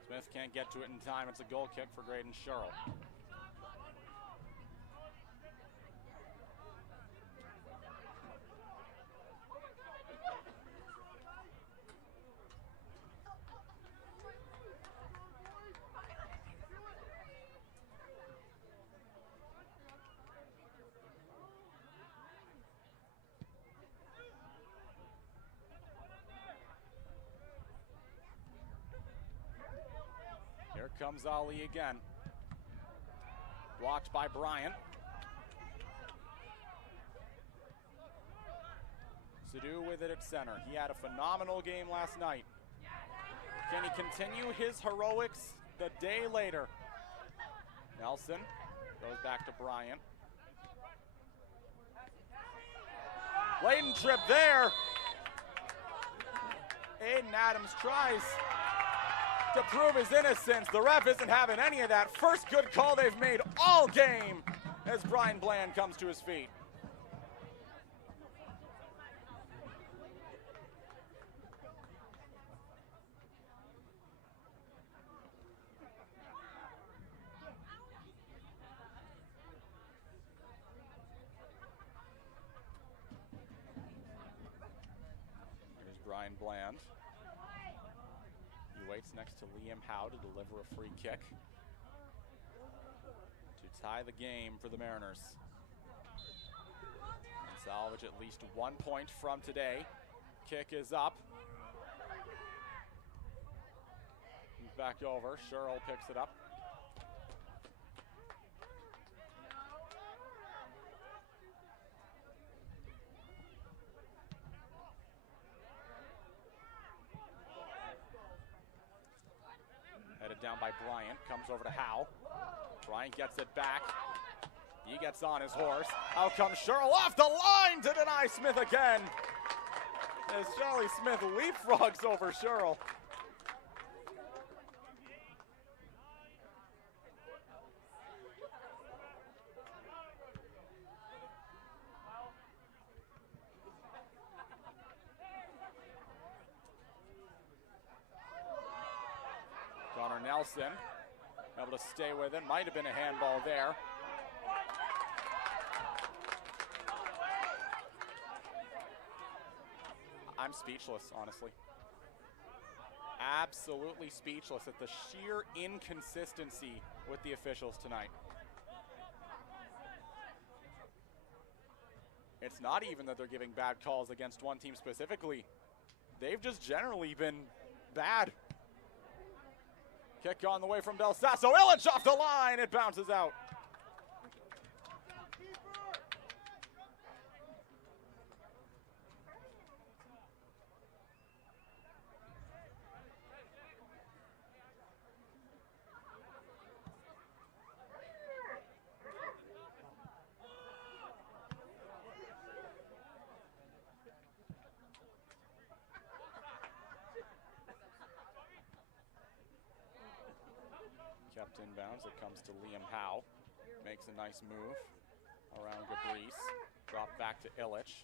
Smith can't get to it in time. It's a goal kick for Graydon Sherrill. Here comes Ali again. Blocked by Bryant. Sadu with it at center. He had a phenomenal game last night. Can he continue his heroics the day later? Nelson goes back to Bryant. Blatant trip there. Aiden Adams tries to prove his innocence. The ref isn't having any of that. First good call they've made all game as Brian Bland comes to his feet. Here's Brian Bland. He waits next to Liam Howe to deliver a free kick to tie the game for the Mariners. And salvage at least 1 point from today. Kick is up. Back over. Sherrill picks it up. Headed down by Bryant, comes over to Howe. Bryant gets it back. He gets on his horse. Out comes Sherrill off the line to deny Smith again. As Charlie Smith leapfrogs over Sherrill. Connor Nelson able to stay with it. Might have been a handball there. I'm speechless, honestly. Absolutely speechless at the sheer inconsistency with the officials tonight. It's not even that they're giving bad calls against one team specifically. They've just generally been bad. Kick on the way from Del Sasso. Illich off the line. It bounces out. Kept in bounds. It comes to Liam Howe. Makes a nice move around Gabrice. Drop back to Illich.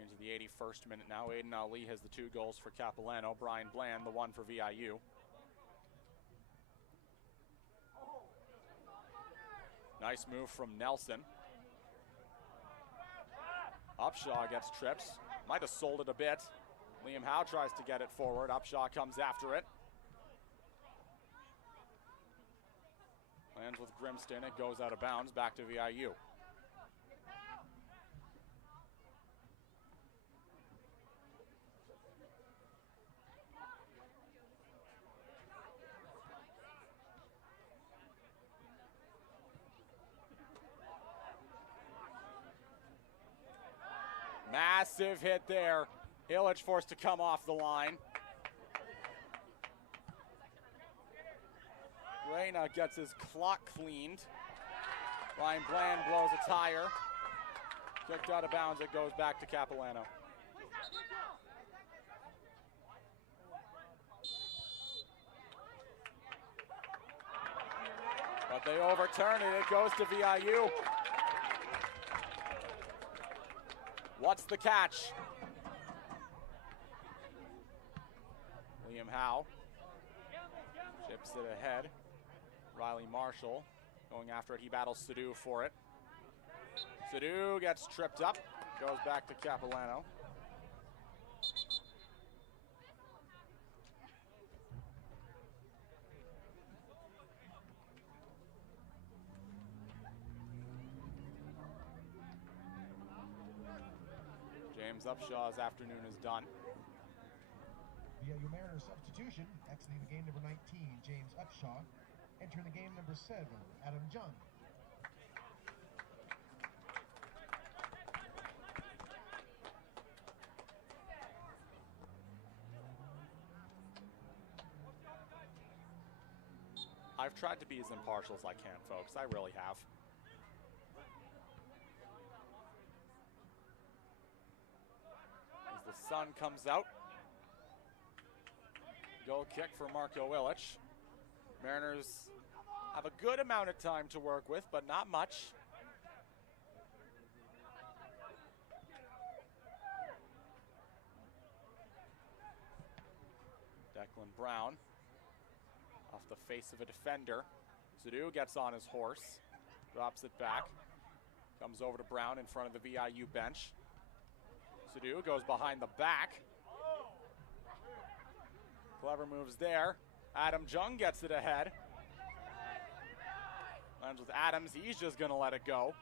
Into the 81st minute now. Aiden Ali has the 2 goals for Capilano. Brian Bland, the 1 for VIU. Nice move from Nelson. Upshaw gets tripped. Might have sold it a bit. Liam Howe tries to get it forward. Upshaw comes after it. Lands with Grimston. It goes out of bounds. Back to VIU. Massive hit there. Illich forced to come off the line. Reyna gets his clock cleaned. Ryan Bland blows a tire. Kicked out of bounds. It goes back to Capilano. But they overturn it. It goes to VIU. What's the catch? Liam Howe chips it ahead. Riley Marshall going after it. He battles Sadu for it. Sadu gets tripped up. Goes back to Capilano. James Upshaw's afternoon is done. VIU Mariners substitution, exiting the game number 19, James Upshaw. Entering the game number 7, Adam Jung. I've tried to be as impartial as I can, folks. I really have. As the sun comes out. Goal kick for Marco Illich. Mariners have a good amount of time to work with, but not much. Declan Brown off the face of a defender. Sadu gets on his horse, drops it back, comes over to Brown in front of the VIU bench. Sadu goes behind the back. Clever moves there. Adam Jung gets it ahead. Lands with Adams. He's just going to let it go.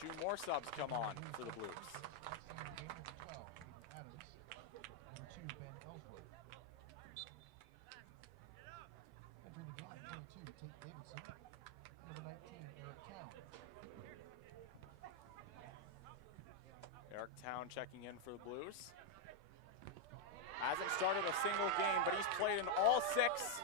There's 2 more subs come on for the Blues. Eric Town checking in for the Blues. Hasn't started a single game, but he's played in all 6.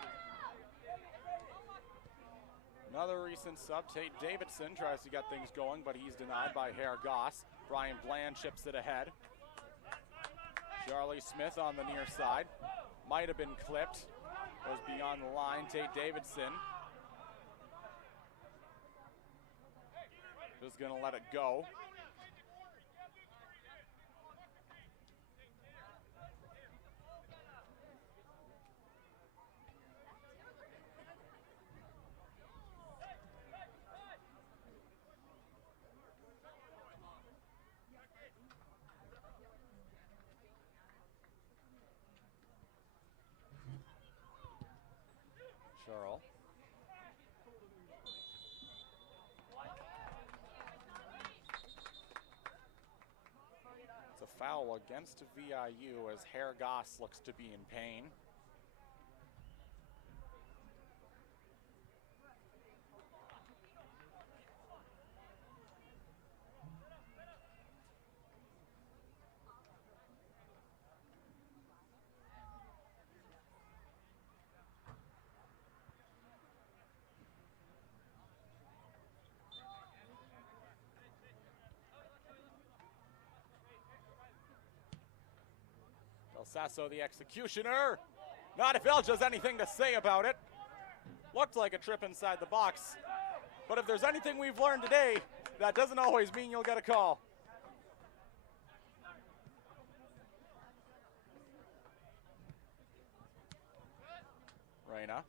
Another recent sub, Tate Davidson, tries to get things going, but he's denied by Herr Goss. Brian Bland chips it ahead. Charlie Smith on the near side. Might have been clipped. Goes beyond the line. Tate Davidson just going to let it go. Charles. It's a foul against VIU as Herr Goss looks to be in pain. El Sasso, the executioner. Not if Elge has anything to say about it. Looked like a trip inside the box. But if there's anything we've learned today, that doesn't always mean you'll get a call. Reyna.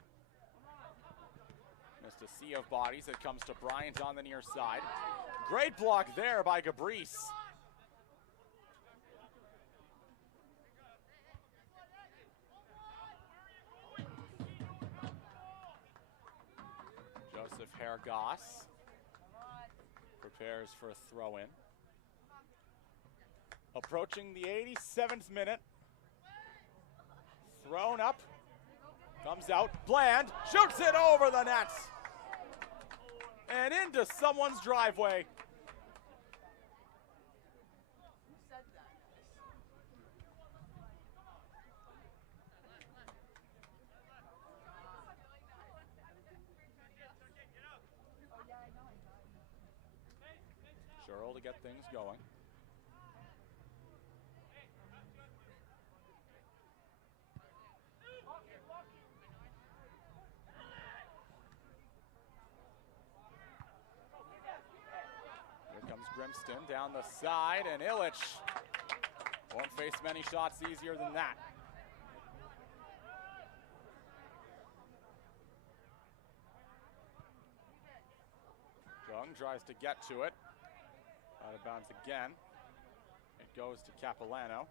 Missed a sea of bodies. It comes to Bryant on the near side. Great block there by Gabrice. Joseph Hergas prepares for a throw-in. Approaching the 87th minute. Thrown up. Comes out. Bland shoots it over the net. And into someone's driveway. Sherrill to get things going. Here comes Grimston down the side, and Illich won't face many shots easier than that. Jung tries to get to it. Out of bounds again. It goes to Capilano.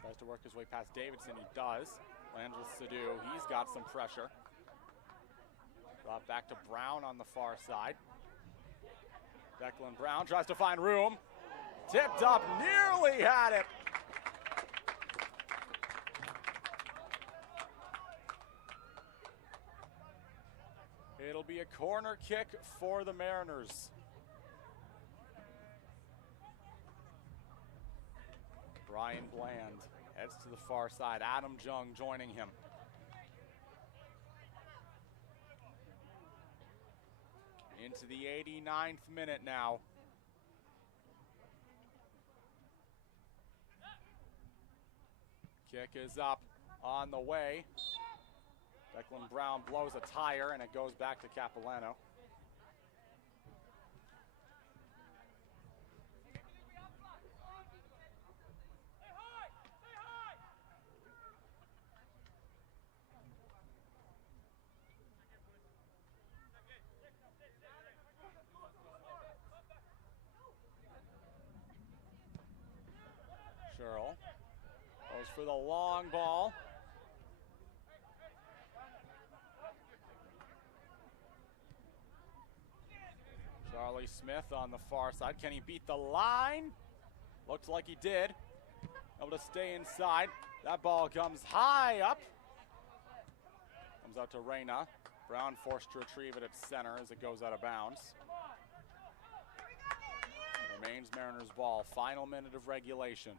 Tries to work his way past Davidson, he does. Lands with Sadu, he's got some pressure. Drop back to Brown on the far side. Declan Brown tries to find room. Tipped up, nearly had it. It'll be a corner kick for the Mariners. Brian Bland heads to the far side. Adam Jung joining him. Into the 89th minute now. Kick is up on the way. Declan Brown blows a tire and it goes back to Capilano. Sherrill goes for the long ball. Charlie Smith on the far side. Can he beat the line? Looks like he did. Able to stay inside. That ball comes high up. Comes out to Reyna. Brown forced to retrieve it at center as it goes out of bounds. Remains Mariners ball. Final minute of regulation.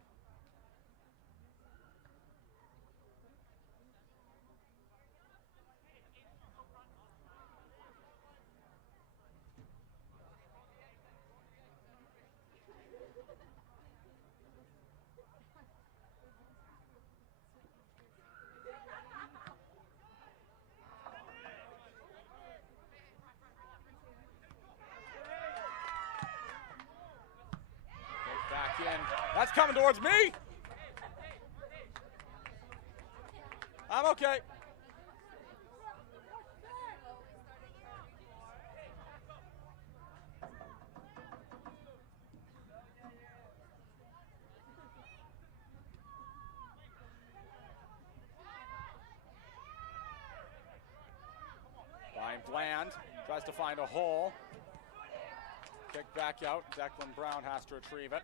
That's coming towards me. I'm okay. Brian Bland Tries to find a hole. Kick back out. Declan Brown has to retrieve it.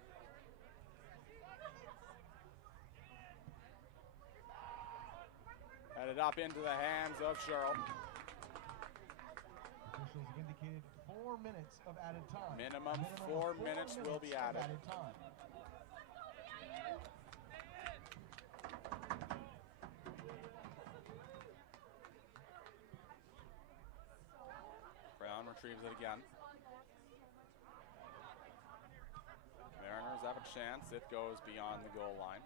Headed up into the hands of Sherrill. Officials have indicated 4 minutes of added time. Minimum 4 minutes will be added. Time. Brown retrieves it again. Mariners have a chance. It goes beyond the goal line.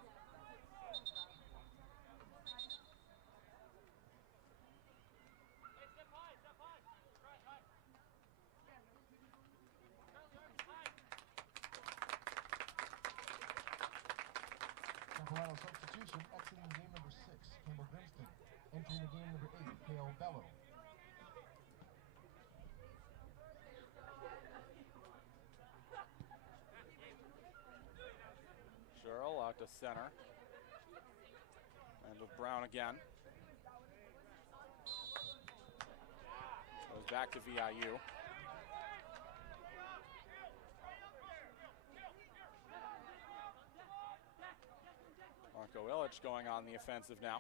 Capilano substitution, exiting game number 6, Campbell Grimston. Entering the game number 8, Kale Bello. Sherrill out to center. And with Brown again. Goes back to VIU. Marco Illich going on the offensive now.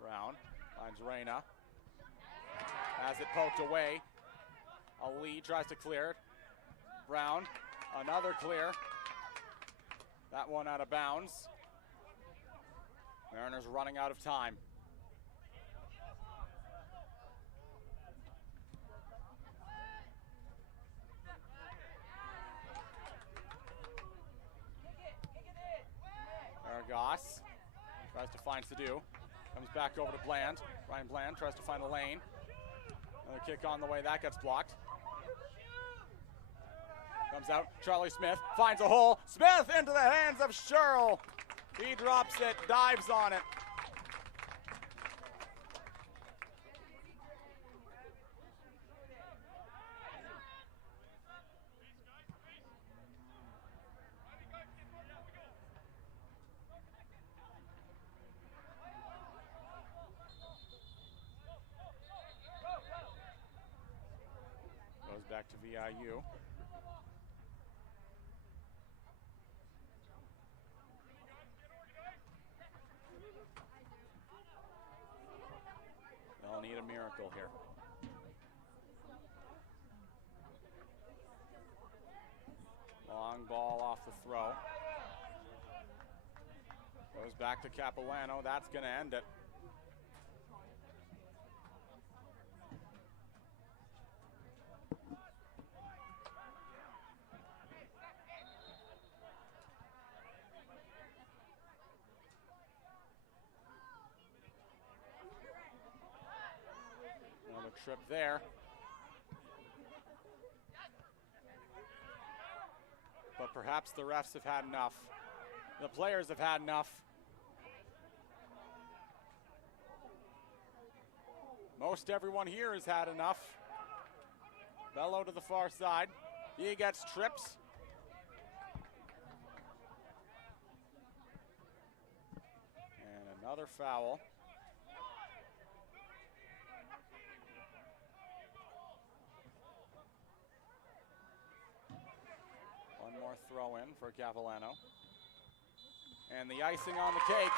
Brown finds Reyna. Has it poked away. Ali tries to clear it. Brown, another clear. That one out of bounds. Mariners running out of time. Aragos tries to find Sadu. Comes back over to Bland. Ryan Bland tries to find a lane. Another kick on the way, that gets blocked. Comes out, Charlie Smith finds a hole. Smith into the hands of Sherrill. He drops it, dives on it. Goes back to VIU. They'll need a miracle here. Long ball off the throw. Goes back to Capilano. That's going to end it. Trip there. But perhaps the refs have had enough. The players have had enough. Most everyone here has had enough. Bello to the far side. He gets trips. And another foul. One more throw in for Capilano. And the icing on the cake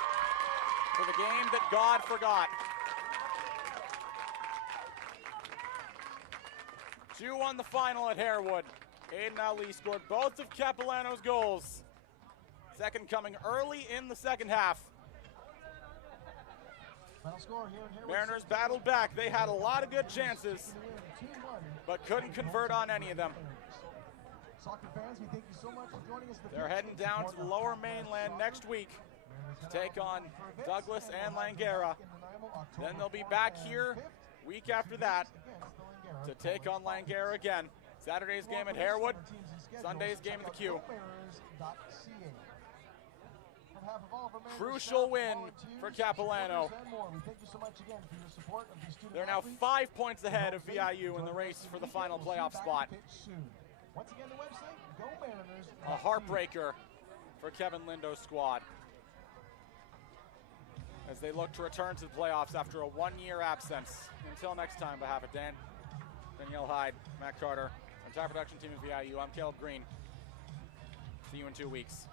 for the game that God forgot. 2-1 the final at Harewood. Aiden Ali scored both of Capilano's goals. Second coming early in the second half. Final score here in Harewood. Mariners battled back. They had a lot of good chances, but couldn't convert on any of them. Soccer fans, we thank you so much for joining us. They're heading down to the lower mainland next week to take on Douglas and Langara. Then they'll be back here week after that to take on Langara again. Saturday's game at Harewood, Sunday's game at the Q. Crucial win for Capilano. They're now 5 points ahead of VIU in the race for the final playoff spot. Once again, the website, Go Mariners. A heartbreaker for Kevin Lindo's squad. as they look to return to the playoffs after a one-year absence. Until next time, on behalf of Danielle Hyde, Matt Carter, entire production team of VIU, I'm Caleb Green. See you in 2 weeks.